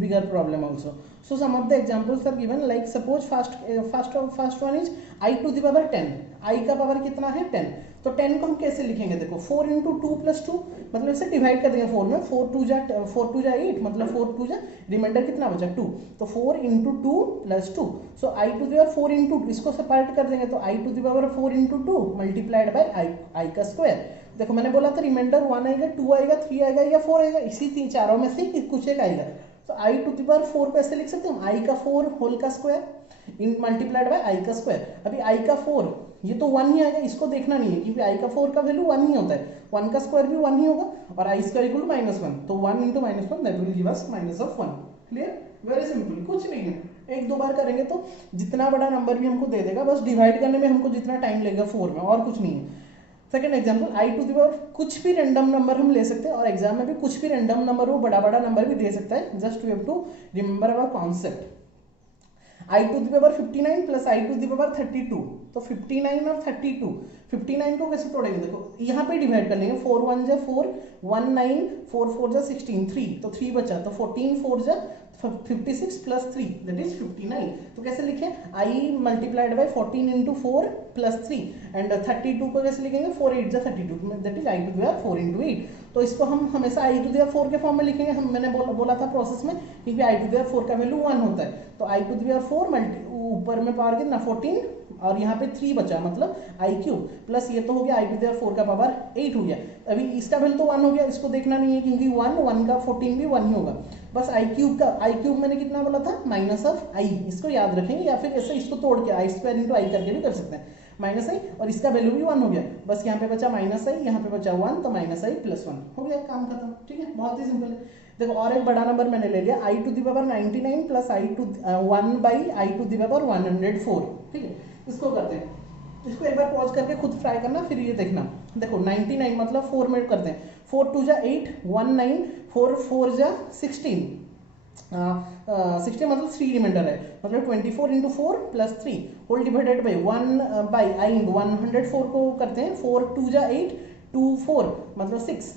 bigger problem also. So some of the examples are given, like suppose first one is I to the power 10, I का पावर कितना है 10, तो 10 को हम कैसे लिखेंगे, देखो 4 इंटू 2 प्लस 2, मतलब इसे डिवाइड कर देंगे 4 में, 4 टू जा 8, मतलब 4 टू जा रिमाइंडर कितना बचा 2, तो 4 into 2 plus 2, so i to the power 4 into, इसको सेपरेट कर देंगे, तो i to the power 4 into 2 multiplied by i का स्क्वायर। देखो मैंने बोला था रिमाइंडर 1 आएगा, 2 आएगा, 3 आएगा या 4 आएगा, इसी चारों में से कुछ एक आएगा, तो आई टू द पावर 4 को ऐसे लिख सकते हैं, आई का 4 होल का square in multiplied by i का स्क्वायर। अभी आई का 4 ये तो 1 ही आएगा, इसको देखना नहीं है, क्योंकि आई का 4 का वैल्यू 1 ही होता है, 1 का स्क्वायर भी 1 ही होगा, और आई स्क्वायर इक्वल टू -1, तो 1 into -1 that will give us -1। Clear, very simple, कुछ नहीं है, एक दो बार करेंगे तो जितना बड़ा नंबर भी हमको दे देगा, बस डिवाइड करने में हमको जितना टाइम लगेगा 4 में, और कुछ नहीं है। Second example, i to the power कुछ भी रैंडम नंबर हम ले सकते हैं, और एग्जाम में भी कुछ भी रैंडम नंबर वो बड़ा नंबर भी दे सकता है, just we have to remember our concept. I to the power 59 plus i to the power 32, तो 59 और 32, 59 को कैसे तोड़ेंगे, देखो यहाँ पे डिवाइड कर लेंगे, 4 1 जा 4, 1 9, 4 4 जा 16, 3, तो 3 बचा, तो 14 4 जा 56 प्लस 3 दैट इज 59, तो कैसे लिखें, i multiplied by 14 into 4 plus 3, एंड 32 को कैसे लिखेंगे, 4 8 जा 32, that is i to the power 4 into 8, तो इसको हम हमेशा आई टू द पावर 4 के फॉर्म में लिखेंगे, हम मैंने बोला था प्रोसेस में, क्योंकि आई टू द पावर 4 का वैल्यू 1 होता है, तो आई टू द पावर 4 ऊपर में पावर कितना 14, और यहाँ पे 3 बचा, मतलब आई क्यूब प्लस ये तो हो गया आई टू द पावर 4 का पावर 8 हो गया। अभी इसका वैल्यू तो 1 हो गया, इसको देखना नहीं है, क्योंकि 1 का 14 भी 1 ही होगा, बस आई क्यूब मैंने कितना बोला था माइनस ऑफ आई, इसको याद रखेंगे, या फिर ऐसे इसको तोड़ के i² इंटू आई करके भी कर सकते हैं, माइनस आई, और इसका वैल्यू भी 1 हो गया, बस यहाँ पे बचा माइनस आई, यहाँ पे बचा 1, तो माइनस आई प्लस 1 हो गया, काम खत्म। ठीक है, बहुत ही सिंपल है। देखो और एक बड़ा नंबर मैंने ले लिया, i to the power 99 plus i to 1 by i to the power 104। ठीक है, इसको करते हैं, इसको एक बार पॉज करके खुद ट्राई करना, फिर ये देखना। देखो 99 मतलब 4 में करते हैं, 4 2 जा 8, 1 9, 4 4 जा 16, 60 मतलब 3 रिमाइंडर है, मतलब 24 into 4 plus 3 whole divided by 1 by i into 104 को करते हैं, 4 2 जा 8, 2 4 मतलब 6,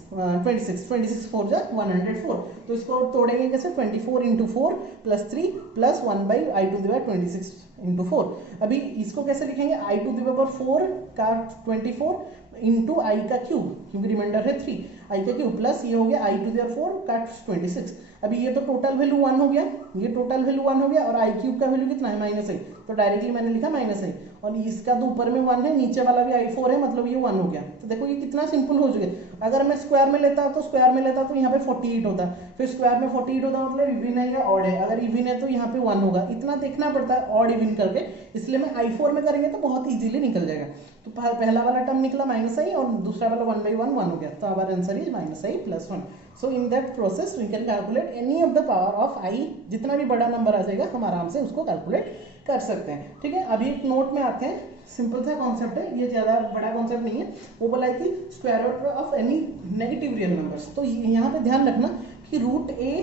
26 4 जा 104, तो इसको तोड़ेंगे कैसे, 24 into 4 plus 3 plus 1 by i to the power 26 into 4। अभी इसको कैसे लिखेंगे, आई टू द पावर 4 का 24 इंटू आई का क्यूब, क्योंकि रिमाइंडर है 3, आई का क्यूब प्लस ये हो गया आई टू द पावर 4 का 26। अभी ये तो टोटल वैल्यू 1 हो गया, ये टोटल वैल्यू 1 हो गया, और आई क्यूब का वैल्यू कितना है माइनस आई, तो डायरेक्टली मैंने लिखा माइनस आई, और इसका तो ऊपर में 1 है, नीचे वाला भी i4 है, मतलब ये 1 हो गया। तो देखो ये कितना सिंपल हो चुका। अगर मैं स्क्वायर में लेता तो यहाँ पे 48 होता, फिर स्क्वायर में 48 होता मतलब इविन है या ऑड है, अगर इविन है तो यहाँ पे 1 होगा, इतना देखना पड़ता है ऑड इविन करके, इसलिए मैं i4 में करेंगे तो बहुत इजीली निकल जाएगा। तो पहला वाला टर्म निकला -i और दूसरा वाला 1/1 हो गया, तो our answer is -i + 1। So in that process we can calculate any of the power of i, जितना भी बड़ा नंबर आ जाएगा हम आराम से उसको कैलकुलेट कर सकते हैं। ठीक है, अभी एक नोट में आते हैं, सिंपल सा कॉन्सेप्ट है, ये ज़्यादा बड़ा कॉन्सेप्ट नहीं है। वो बोला है कि square root of any negative real numbers, तो यहाँ पे ध्यान रखना कि √a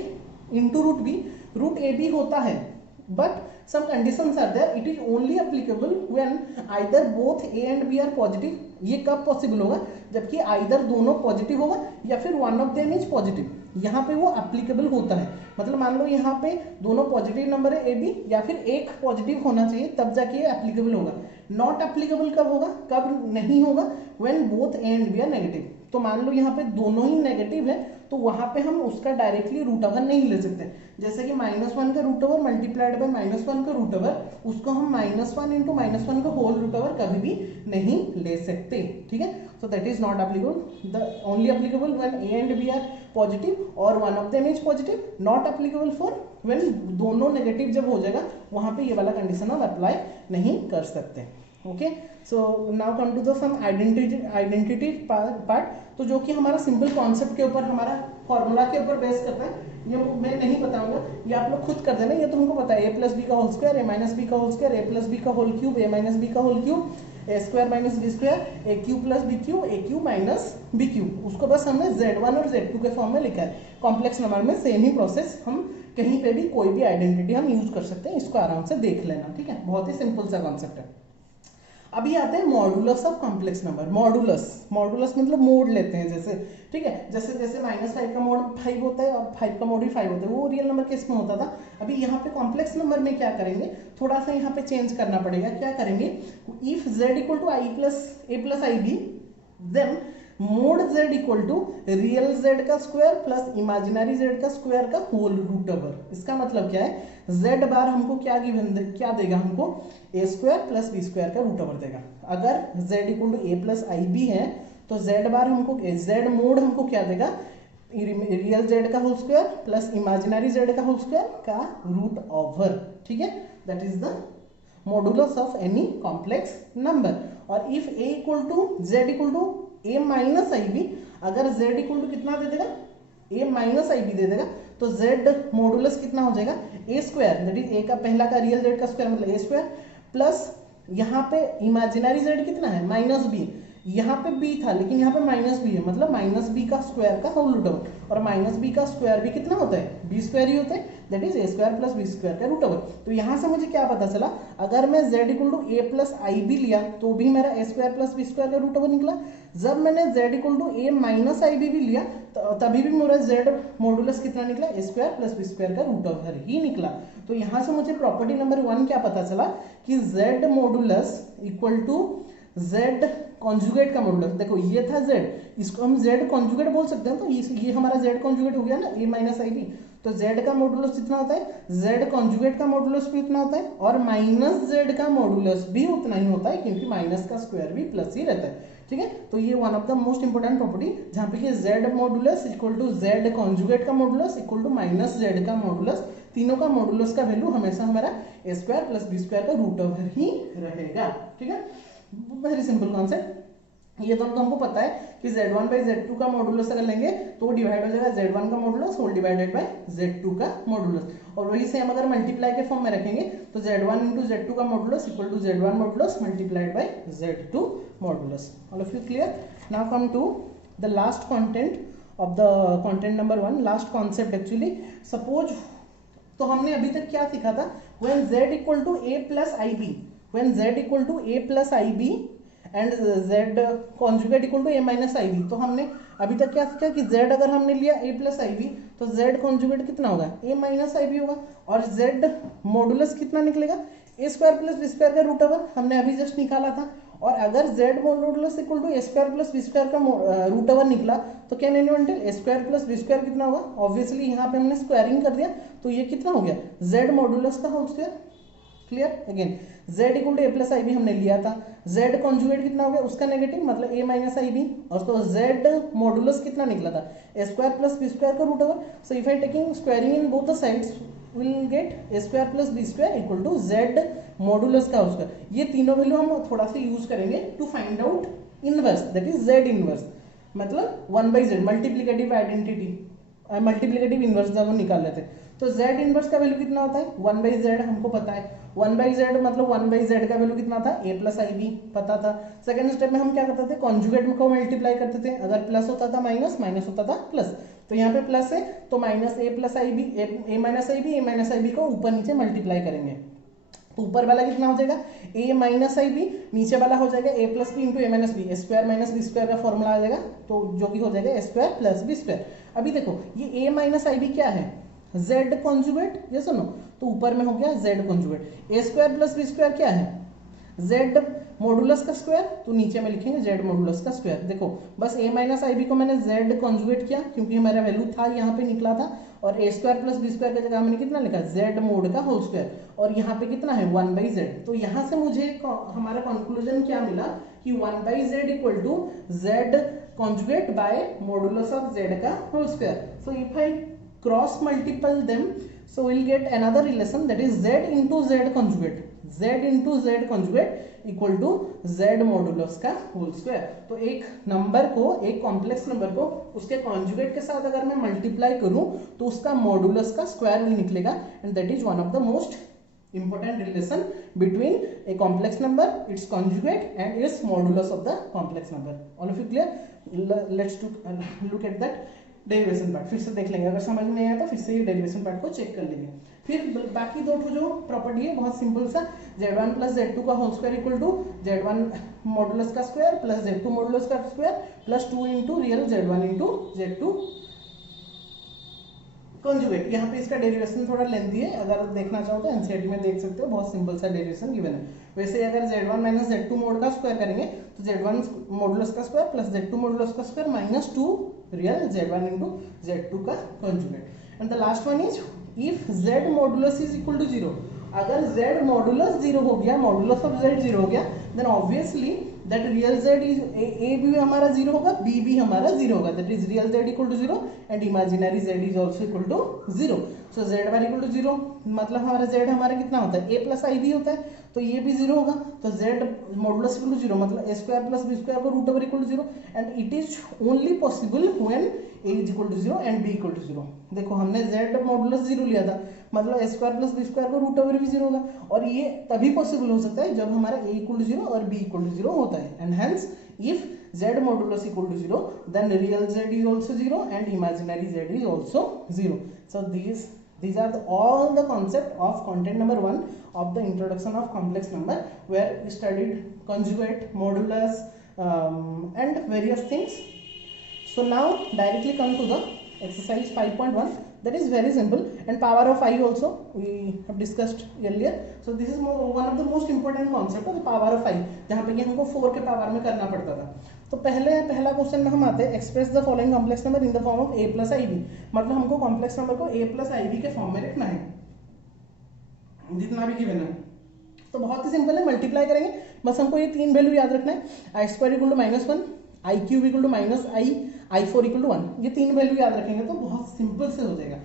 इंटू √b होता है, but some conditions are there, it is only applicable when either both a and b are positive। ये कब पॉसिबल होगा, जबकि आइदर दोनों पॉजिटिव होगा या फिर one of them is positive, यहाँ पे वो एप्लीकेबल होता है। मतलब मान लो यहाँ पे दोनों पॉजिटिव नंबर है ए बी, या फिर एक पॉजिटिव होना चाहिए तब जाके ये एप्लीकेबल होगा। नॉट एप्लीकेबल कब होगा, कब नहीं होगा, when both a and b are negative. तो मान लो यहाँ पे दोनों ही नेगेटिव है, तो वहां पे हम उसका डायरेक्टली रूट ओवर नहीं ले सकते। जैसे कि -1 का रूट ओवर मल्टीप्लाइड बाय -1 का रूट ओवर, उसको हम -1 इंटू -1 का होल रूट ओवर कभी भी नहीं ले सकते। ठीक है, so that is not applicable. The only applicable when a and b are positive or one of them is positive, not applicable for when दोनों नेगेटिव जब हो जाएगा वहां पे ये वाला कंडीशन हम अप्लाई नहीं कर सकते। Okay, so now come to the sum identity part. तो जो कि हमारा सिंपल कॉन्सेप्ट के ऊपर, हमारा फॉर्मूला के ऊपर बेस करता है, ये मैं नहीं बताऊंगा, ये आप लोग खुद कर देना, ये तो हमको पता है। a + b का होल स्क्वायर, a - b का होल स्क्वायर, a + b का होल क्यूब, a - b का whole cube, a² - b² a³ + b³ a³ - b³, उसको बस हमने z1 और z2 के फॉर्म में लिखा है। कॉम्प्लेक्स नंबर में सेम ही प्रोसेस, हम कहीं पे भी कोई भी आइडेंटिटी हम यूज कर सकते हैं, इसको आराम से देख लेना। ठीक है, बहुत ही सिंपल सा कॉन्सेप्ट है। अभी आते हैं modulus of complex number. Modulus मतलब मोड लेते हैं, जैसे ठीक है, जैसे -5 का मोड 5 होता है और 5 का मोड भी 5 होता है, वो रियल नंबर केस में होता था। अभी यहाँ पे कॉम्प्लेक्स नंबर में क्या करेंगे, थोड़ा सा यहाँ पे चेंज करना पड़ेगा। क्या करेंगे, if z = i + a + ib, then mod z = real z का स्क्वायर प्लस इमेजिनरी z का स्क्वायर का होल रूट ओवर। इसका मतलब क्या है, z बार हमको क्या देगा, हमको a² + b² का रूट ओवर देगा। अगर z = a + ib है तो z बार हमको, z मोड हमको क्या देगा, रियल z का whole square plus imaginary z का होल स्क्वायर का रूट ओवर। ठीक है, that is the modulus of any complex number. और if a = z = a - ib, अगर z = कितना दे देगा, a - ib दे देगा, तो z मॉडुलस कितना हो जाएगा, a², दैट इज a का पहला का रियल z का स्क्वायर मतलब a² प्लस यहाँ पे इमेजिनरी z कितना है -b, यहाँ पे b था लेकिन यहाँ पे -b है, मतलब -b का स्क्वायर का होल रूट ओवर, और -b का स्क्वायर भी कितना होता है, b² ही होता है, दैट इज a² + b² का रूट ओवर। तो यहाँ से मुझे क्या पता चला, अगर मैं z = a + ib लिया तो भी मेरा a² + b² का रूट ओवर निकला। जब मैंने z = a - ib भी लिया तभी भी मेरा z मॉडुलस कितना निकला, a² + b² का रूट ओवर ही निकला। तो यहाँ से मुझे प्रॉपर्टी नंबर 1 क्या पता चला कि z मॉडुलस = z कॉन्जुगेट का मॉडुलस। देखो ये था z, इसको हम z कॉन्जुगेट बोल सकते हैं, तो ये हमारा z कॉन्जुगेट हो गया ना, a - ib। तो z का मॉडुलस कितना होता है, z कॉन्जुगेट का मॉडुलस भी उतना होता है, और -z का मॉडुलस भी उतना ही होता है, क्योंकि माइनस का स्क्वायर भी प्लस ही रहता है। ठीक है, तो ये one of the most important property, जहाँ पे कि z मॉडुलस = z कॉन्जुगेट का मॉडुलस = -z का मॉडुलस, तीनों का मॉडुलस का वैल्यू हमेशा हमारा a² + b² का रूट ओवर ही रहेगा। ठीक है, वेरी सिंपल कॉन्सेप्ट। ये तो हमको पता है कि z1/z2 का मॉडुलस अगर लेंगे तो वो डिवाइड हो जाएगा z1 का modulus whole divided by z2 का मॉडुलस, और वही सेम अगर मल्टीप्लाई के फॉर्म में रखेंगे तो z1 × z2 का modulus = z1 modulus multiplied by z2 modulus. All of you clear? Now come to the last content of the content number 1, last concept actually. Suppose, तो हमने अभी तक क्या सीखा था, when z = a + ib, when z = a + ib and z conjugate = a - ib। तो हमने अभी तक क्या सीखा कि z अगर हमने लिया a + ib तो z कॉन्जुगेट कितना होगा, a - ib होगा, और z मॉडुलस कितना निकलेगा, a² + b² का रूट ओवर, हमने अभी जस्ट निकाला था। और अगर z मॉडुलस = a² + b² का रूट ओवर निकला तो क्या नहीं बनते, a² + b² कितना होगा, ऑब्वियसली यहाँ पे हमने स्क्वायरिंग कर दिया तो ये कितना हो गया, z मॉडुलस का whole square. Clear? Again z = a + ib हमने लिया था, z कॉन्जुगेट कितना हो गया, उसका नेगेटिव मतलब a - ib, और तो z मॉडुलस कितना निकला था, a² + b² का root over. So if I taking squaring in both the sides, will get a square plus b square equal to z modulus का होल स्क्वायर। ये तीनों वैल्यू हम थोड़ा सा यूज करेंगे to find out inverse, that is z inverse, मतलब 1/z multiplicative identity, multiplicative inverse जब हम निकाल लेते हैं तो z इनवर्स का वैल्यू कितना होता है 1/z, हमको पता है 1/z मतलब 1/z का वैल्यू कितना था a प्लस आई बी पता था। सेकंड स्टेप में हम क्या करते थे कॉन्जुगेट को मल्टीप्लाई करते थे, अगर प्लस होता था माइनस, माइनस होता था प्लस, तो यहाँ पे प्लस है तो minus a plus I b, a minus i b, a minus i b को ऊपर नीचे मल्टीप्लाई करेंगे तो ऊपर वाला कितना हो जाएगा a माइनस आई बी, नीचे वाला हो जाएगा a plus b into a minus b, square minus b square का फॉर्मूला आ जाएगा तो जो कि हो जाएगा स्क्वायर प्लस बी स्क्वायर। अभी देखो ये a माइनस आई बी क्या है z कॉन्जुगेट, ये सुनो तो ऊपर में हो गया z conjugate, a square plus b square क्या है z मॉडुलस का स्क्वायर, तो नीचे में लिखेंगे z मॉडुलस का स्क्वायर। देखो बस a माइनस आई बी को मैंने z कॉन्जुगेट किया क्योंकि हमारा वैल्यू था यहाँ पे निकला था, और a square plus b square की जगह हमने कितना लिखा z मोड का होल स्क्वायर, और यहाँ पे कितना है 1/z, तो यहाँ से मुझे हमारा कंक्लूजन क्या मिला कि 1/z equal to z conjugate by modulus of z का whole square. So if I cross multiple them so we'll get another relation that is z into z conjugate, z into z conjugate equal to z modulus का होल स्क्वायर। तो एक नंबर को, एक कॉम्प्लेक्स नंबर को उसके कॉन्जुगेट के साथ अगर मैं मल्टीप्लाई करूं तो उसका मॉडुलस का स्क्वायर निकलेगा, and that is one of the most important relation between a complex number, its conjugate and its modulus of the complex number. All of you clear? Let's look at that derivation part, फिर से देख लेंगे, अगर समझ में नहीं आया तो फिर से ये डेरिवेशन पार्ट को चेक कर लेंगे। फिर बाकी दो जो प्रॉपर्टी है बहुत सिंपल सा, z1 प्लस z2 का whole square equal to z1 modulus का स्क्वायर प्लस z2 मॉडुलस का square plus 2 into real z1 into z2 conjugate. यहाँ पे इसका डेरिवेशन थोड़ा लेंथी है, अगर देखना चाहो तो एनसीईआरटी में देख सकते हो, बहुत सिंपल सा डेरिवेशन गिवन है। वैसे अगर z1 माइनस z2 मोड का स्क्वायर करेंगे तो z1 मॉडुलस का स्क्वायर प्लस z2 मॉडुलस का square minus 2 real z1 into z2 का conjugate. And the last one is if z modulus is equal to 0, अगर z मॉडुलस 0 हो गया, मॉडुलस ऑफ z 0 हो गया, then obviously that real z is a भी हमारा 0 होगा, b भी हमारा 0 होगा, that is real z equal to 0 and imaginary z is also equal to 0। So z bar equal to 0 मतलब हमारा z हमारा कितना होता है a प्लस आई भी होता है, तो ये भी 0 होगा, तो z मॉडुलस इक्वल टू 0 मतलब a square plus b square को root over equal to 0, and it is only possible when a is equal to 0 and b equal to 0। देखो हमने z मॉडुलस 0 लिया था, मतलब a square plus b square को रूट ओवर भी 0 होगा, और ये तभी पॉसिबल हो सकता है जब हमारा a इक्वल टू 0 और b इक्वल टू 0 होता है, and hence if z modulus equal to 0 then real z is also 0 and imaginary z is also 0. So these are all the concept of content number 1 of the introduction of complex number, where we studied conjugate, modulus and various things. So now directly come to the exercise 5.1, that is very simple, and power of I also we have discussed earlier. So this is one of the most important concept of the power of I, जहाँ पे कि हमको 4 के पावर में करना पड़ता था। तो पहला क्वेश्चन में हम आते हैं express the following complex number in the form of a plus I b, मतलब हमको कॉम्प्लेक्स नंबर को a प्लस आई बी के फॉर्म में रखना है, जितना भी गिवन है। तो बहुत ही सिंपल है, मल्टीप्लाई करेंगे, बस हमको ये तीन वैल्यू याद रखना है, i square equal to -1, i cube equal to -i four equal to 1, ये तीन वैल्यू याद रखेंगे तो बहुत सिंपल से हो जाएगा।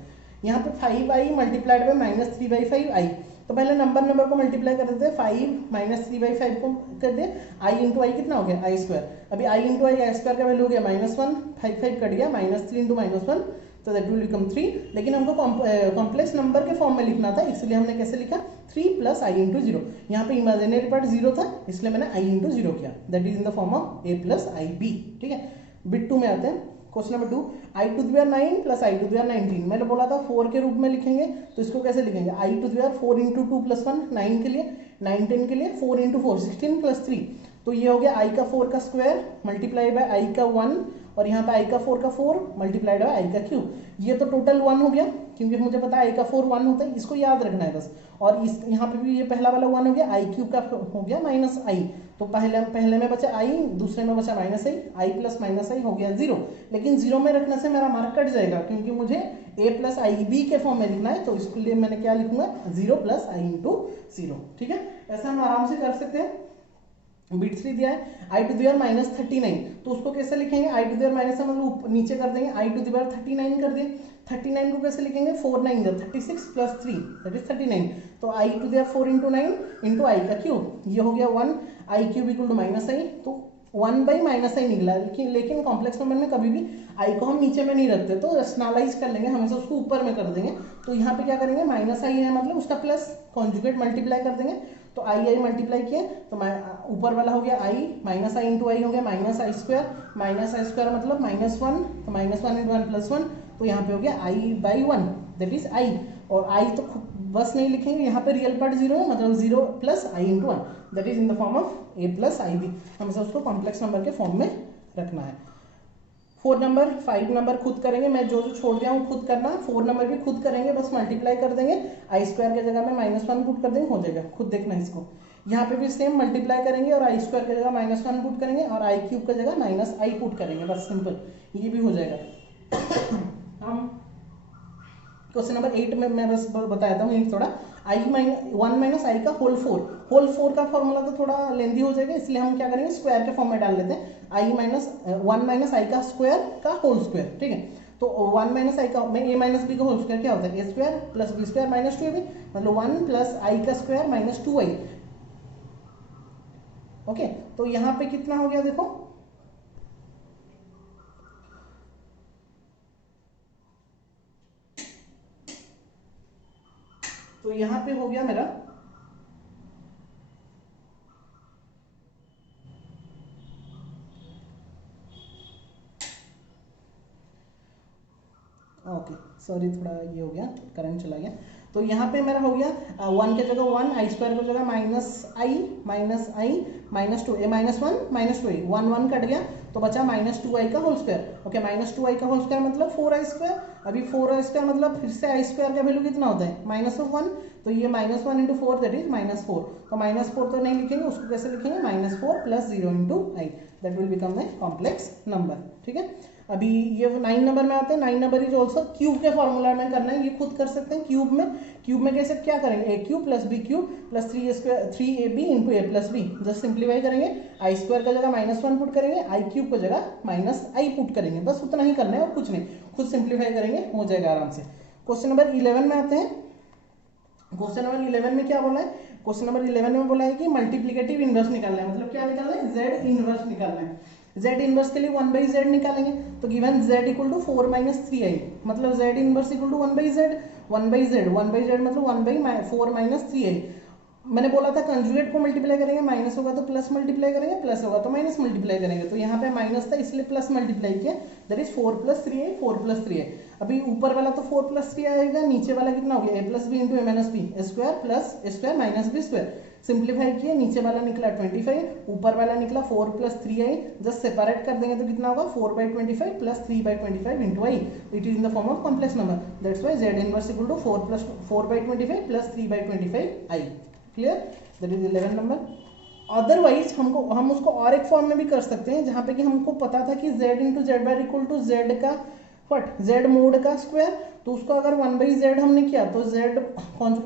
यहाँ पे 5i मल्टीप्लाइड बाय -3/5i, तो पहले नंबर को मल्टीप्लाई कर देते हैं, 5 -3/5 को कर दे, i इंटू आई कितना हो गया आई स्क्वायर, अभी i इंटू आई स्क्वायर का वैल्यू हो गया -1, 5 कट गया, -3 इंटू -1 तो दैट विल बिकम 3, लेकिन हमको कॉम्प्लेक्स नंबर के फॉर्म में लिखना था, इसलिए हमने कैसे लिखा 3 प्लस आई इंटू 0, यहाँ पे इमेजिनरी पार्ट 0 था इसलिए मैंने आई इंटू 0 किया, that is in the form of a plus I b. ठीक है, बिट 2 में आते हैं, question number 2, i to the power 9 plus i to the power 19, मैंने बोला था 4 के रूप में लिखेंगे, तो इसको कैसे लिखेंगे, i to the power 4 into 2 plus 1 9 के लिए, 9 10 के लिए 4 इंटू 4 16 प्लस 3, तो ये हो गया आई का 4 का स्क्वायर मल्टीप्लाई बाय आई का 1, और यहाँ पे आई का 4 का 4 मल्टीप्लाइड बाय आई का क्यूब, ये तो टोटल 1 हो गया, क्योंकि मुझे पता है आई का 4 1 होता है, इसको याद रखना है बस, और इस यहाँ पे भी ये पहला वाला 1 हो गया, आई क्यूब का हो गया माइनस आई, तो पहले में बचा आई, दूसरे में बचा माइनस आई प्लस माइनस आई हो गया 0, लेकिन 0 में रखने से मेरा मार्क कट जाएगा, क्योंकि मुझे a प्लस आई बी के फॉर्म में लिखना है, तो इसके लिए मैंने क्या लिखूंगा 0 प्लस आई इंटू 0। ठीक है, ऐसा हम आराम से कर सकते हैं। बिट 3 दिया है आई टू द पावर -39, तो उसको कैसे लिखेंगे, i to the power minus हम लोग नीचे कर देंगे, आई टू द पावर 39 कर दिए, 39 को कैसे लिखेंगे, 4 9 36 प्लस 3 दैट इज 39। तो i to the 4 into 9 into आई का क्यूब, ये हो गया 1 i cube equal to minus i, तो 1 बाई माइनस आई निकला। लेकिन कॉम्प्लेक्स नंबर में कभी भी आई को हम नीचे में नहीं रखते, तो रैशनलाइज कर लेंगे, हमेशा उसको ऊपर में कर देंगे। तो यहाँ पे क्या करेंगे, माइनस आई है मतलब उसका प्लस कॉन्जुगेट मल्टीप्लाई कर देंगे, तो आई आई मल्टीप्लाई किए तो ऊपर वाला हो गया आई, माइनस आई इंटू आई हो गया माइनस आई स्क्वायर मतलब -1, तो -1 इंटू 1 प्लस 1, तो यहाँ पे हो गया आई बाई 1 दैट इज आई। और आई तो बस नहीं लिखेंगे, यहाँ पे रियल पार्ट 0 है, मतलब 0 plus i into 1 that is in the form of a plus I b. हमेशा उसको कॉम्प्लेक्स नंबर के फॉर्म में रखना है। 4 नंबर 5 नंबर खुद करेंगे, मैं जो छोड़ दिया हूँ खुद करना। 4 नंबर भी खुद करेंगे, बस मल्टीप्लाई कर देंगे, आई स्क्वायर के जगह में -1 पुट कर देंगे, हो जाएगा, खुद देखना इसको। यहाँ पे भी सेम मल्टीप्लाई करेंगे और आई स्क्वायर की जगह -1 पुट करेंगे और आई क्यूब की जगह माइनस आई पुट करेंगे, बस सिंपल, ये भी हो जाएगा। हम क्वेश्चन नंबर 8 में मैं बस बता देता हूँ थोड़ा, i -1 माइनस आई का होल 4 का फॉर्मूला तो थोड़ा लेंदी हो जाएगा, इसलिए हम क्या करेंगे स्क्वायर के फॉर्म में डाल लेते हैं, -1 माइनस आई का स्क्वायर का होल स्क्वायर, ठीक है। तो 1 माइनस आई का a माइनस बी का होल स्क्वायर क्या होता है, a square plus b square minus 2ab, मतलब 1 प्लस आई का स्क्वायर माइनस 2i। ओके, तो यहाँ पे कितना हो गया देखो, तो यहाँ पे हो गया मेरा ओके सॉरी थोड़ा ये हो गया, करंट चला गया। तो यहाँ पे मेरा हो गया 1 के जगह 1, आई स्क्वायर की जगह -i -2 a -1 -2a 1 1 कट गया, तो बचा -2i का होल स्क्वायर। ओके, -2i का होल स्क्वायर मतलब 4i स्क्वायर। अभी 4i स्क्वायर मतलब फिर से आई स्क्वायर का वैल्यू कितना होता है, -1, तो ये -1 इंटू 4 दैट इज -4। तो -4 तो नहीं लिखेंगे, उसको कैसे लिखेंगे, -4 plus 0 into i that will become a complex number, ठीक है। अभी ये 9 नंबर में आते हैं, 9 नंबर इज ऑल्सो क्यूब के फॉर्मूला में करना है, ये खुद कर सकते हैं। क्यूब में कैसे क्या करेंगे, a cube plus b cube plus 3ab into a plus b, just simplify करेंगे, आई स्क्वायर का जगह -1 पुट करेंगे, आई क्यूब की जगह -i पुट करेंगे, बस उतना ही करना है और कुछ नहीं, खुद सिंप्लीफाई करेंगे, हो जाएगा आराम से। क्वेश्चन नंबर 11 में आते हैं। क्वेश्चन नंबर 11 में क्या बोला है, क्वेश्चन नंबर 11 में बोला है कि मल्टीप्लिकेटिव इनवर्स निकालना है, मतलब क्या निकालना है, z इनवर्स निकालना है। z इनवर्स के लिए 1/z निकालेंगे, तो given z equal to 4 minus 3i, मतलब z inverse equal to 1/z मतलब 1/4 माइनस 3i। मैंने बोला था कंजुगेट को मल्टीप्लाई करेंगे, माइनस होगा तो प्लस मल्टीप्लाई करेंगे, प्लस होगा तो माइनस मल्टीप्लाई करेंगे, तो यहाँ पे माइनस था इसलिए प्लस मल्टीप्लाई किया, दैट इज 4 प्लस 3i। अभी ऊपर वाला तो 4 प्लस 3 आएगा, नीचे वाला कितना हो गया, a plus b into a minus b, square plus square minus b square. Simplify किए, नीचे वाला निकला 25, ऊपर वाला निकला 4 प्लस 3i, जस्ट सेपरेट कर देंगे तो कितना होगा 4/25 plus 3/25 into i, it is in the form of complex number, that's why z inverse equal to 4/25 plus 3/25 i. Clear, that is 11 number. Otherwise हम उसको और एक फॉर्म में भी कर सकते हैं, जहाँ पे कि हमको पता था कि z into z bar equal to z का व्हाट, z मोड का स्क्वायर, तो उसको अगर 1/z हमने किया तो z,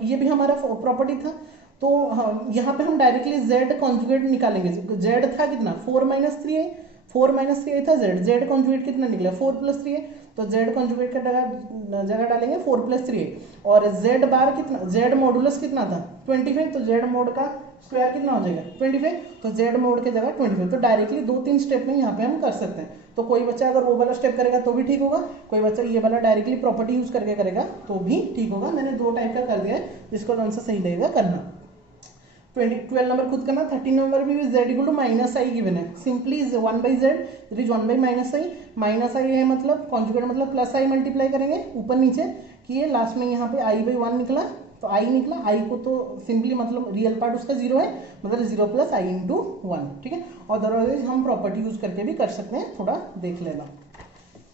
ये भी हमारा प्रॉपर्टी था, तो यहाँ पे हम डायरेक्टली z कॉन्जुगेट निकालेंगे। z था कितना 4 माइनस 3i था, z कॉन्जुगेट कितना निकला 4 प्लस 3i, तो z कॉन्जुगेट का जगह डालेंगे 4 प्लस 3i, और z बार कितना, z मॉडुलस कितना था 25, तो z मोड का स्क्वायर कितना हो जाएगा 25, तो z मोड के जगह 25। तो डायरेक्टली 2-3 स्टेप में यहाँ पे हम कर सकते हैं। तो कोई बच्चा अगर वो वाला स्टेप करेगा तो भी ठीक होगा, कोई बच्चा ये वाला डायरेक्टली प्रॉपर्टी यूज करके करेगा तो भी ठीक होगा। मैंने 2 टाइप का कर दिया है, जिसको आंसर सही लगेगा करना। 12 नंबर खुद करना। 13 नंबर में भी z equal to minus i given है, simply 1/z that is 1 minus i है, मतलब कॉन्जुगेट मतलब प्लस आई मल्टीप्लाई करेंगे, ऊपर नीचे किए, लास्ट में यहाँ पे i/1 निकला, तो आई निकला, आई को तो सिंपली मतलब रियल पार्ट उसका 0 है, मतलब 0 प्लस आई इंटू 1, ठीक है। और अदरवाइज हम प्रॉपर्टी यूज करके भी कर सकते हैं, थोड़ा देख लेना।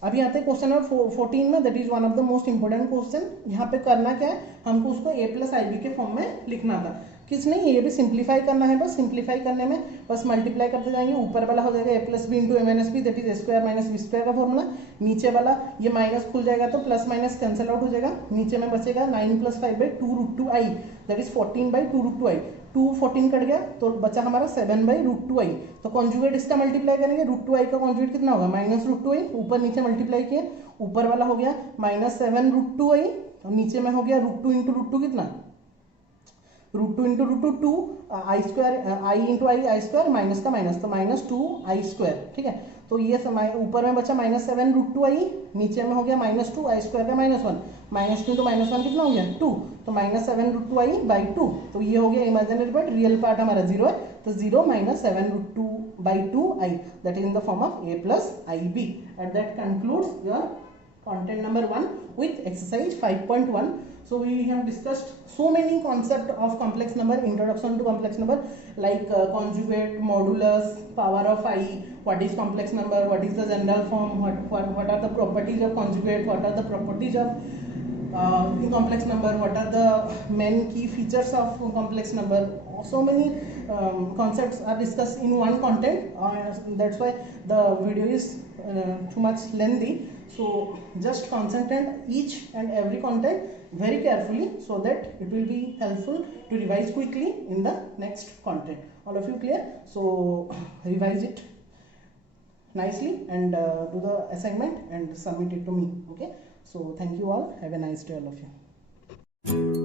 अभी आते हैं क्वेश्चन नंबर 14 में, that is one of the most important question. यहाँ पे करना क्या है, हमको उसको a प्लस आई बी के फॉर्म में लिखना था। किस नहीं, ये भी सिंप्लीफाई करना है, बस सिंप्लीफाई करने में बस मल्टीप्लाई करते जाएंगे। ऊपर वाला हो जाएगा a plus b into a minus b, that is a square minus b square का फॉर्मूला। नीचे वाला ये माइनस खुल जाएगा तो प्लस माइनस कैंसिल आउट हो जाएगा, नीचे में बचेगा 9 + 5 by 2 root 2 i, that is 14 by 2 root 2 i. 2 14 cut गया तो बचा हमारा 7 बाई रूट 2 आई। तो कॉन्जुगेट इसका मल्टीप्लाई करेंगे, रूट 2 आई का कॉन्जुगेट कितना होगा, माइनस रूट 2 आई। ऊपर नीचे मल्टीप्लाई किए, ऊपर वाला हो गया माइनस 7 रूट 2 आई, तो नीचे में हो गया रूट 2 इंटू रूट 2 कितना, रूट 2 इंटू रूट 2 2 आई स्क्वायर, आई इंटू आई स्क्वायर, माइनस का माइनस तो माइनस 2 आई स्क्वायर, ठीक है। तो ये ऊपर में बचा माइनस 7 रूट 2 आई, नीचे में हो गया माइनस 2 आई स्क्वायर का माइनस 1, माइनस 2 इंटू माइनस 1 कितना हो गया 2, तो माइनस 7 रूट 2 आई बाई 2। तो ये हो गया इमेजिनरी पार्ट, रियल पार्ट हमारा 0 है, तो 0 minus 7 root 2 by 2 i, that is in the form of a plus I b. And that concludes your content number 1 with exercise 5.1. So we have discussed so many concept of complex number, introduction to complex number, like conjugate, modulus, power of I, what is complex number, what is the general form, what are the properties of conjugate, what are the properties of complex number, what are the main key features of complex number. So many concepts are discussed in one content, that's why the video is too much lengthy. So just concentrate each and every content very carefully so that it will be helpful to revise quickly in the next content. All of you clear? So revise it nicely and do the assignment and submit it to me. Okay, so thank you all, have a nice day all of you.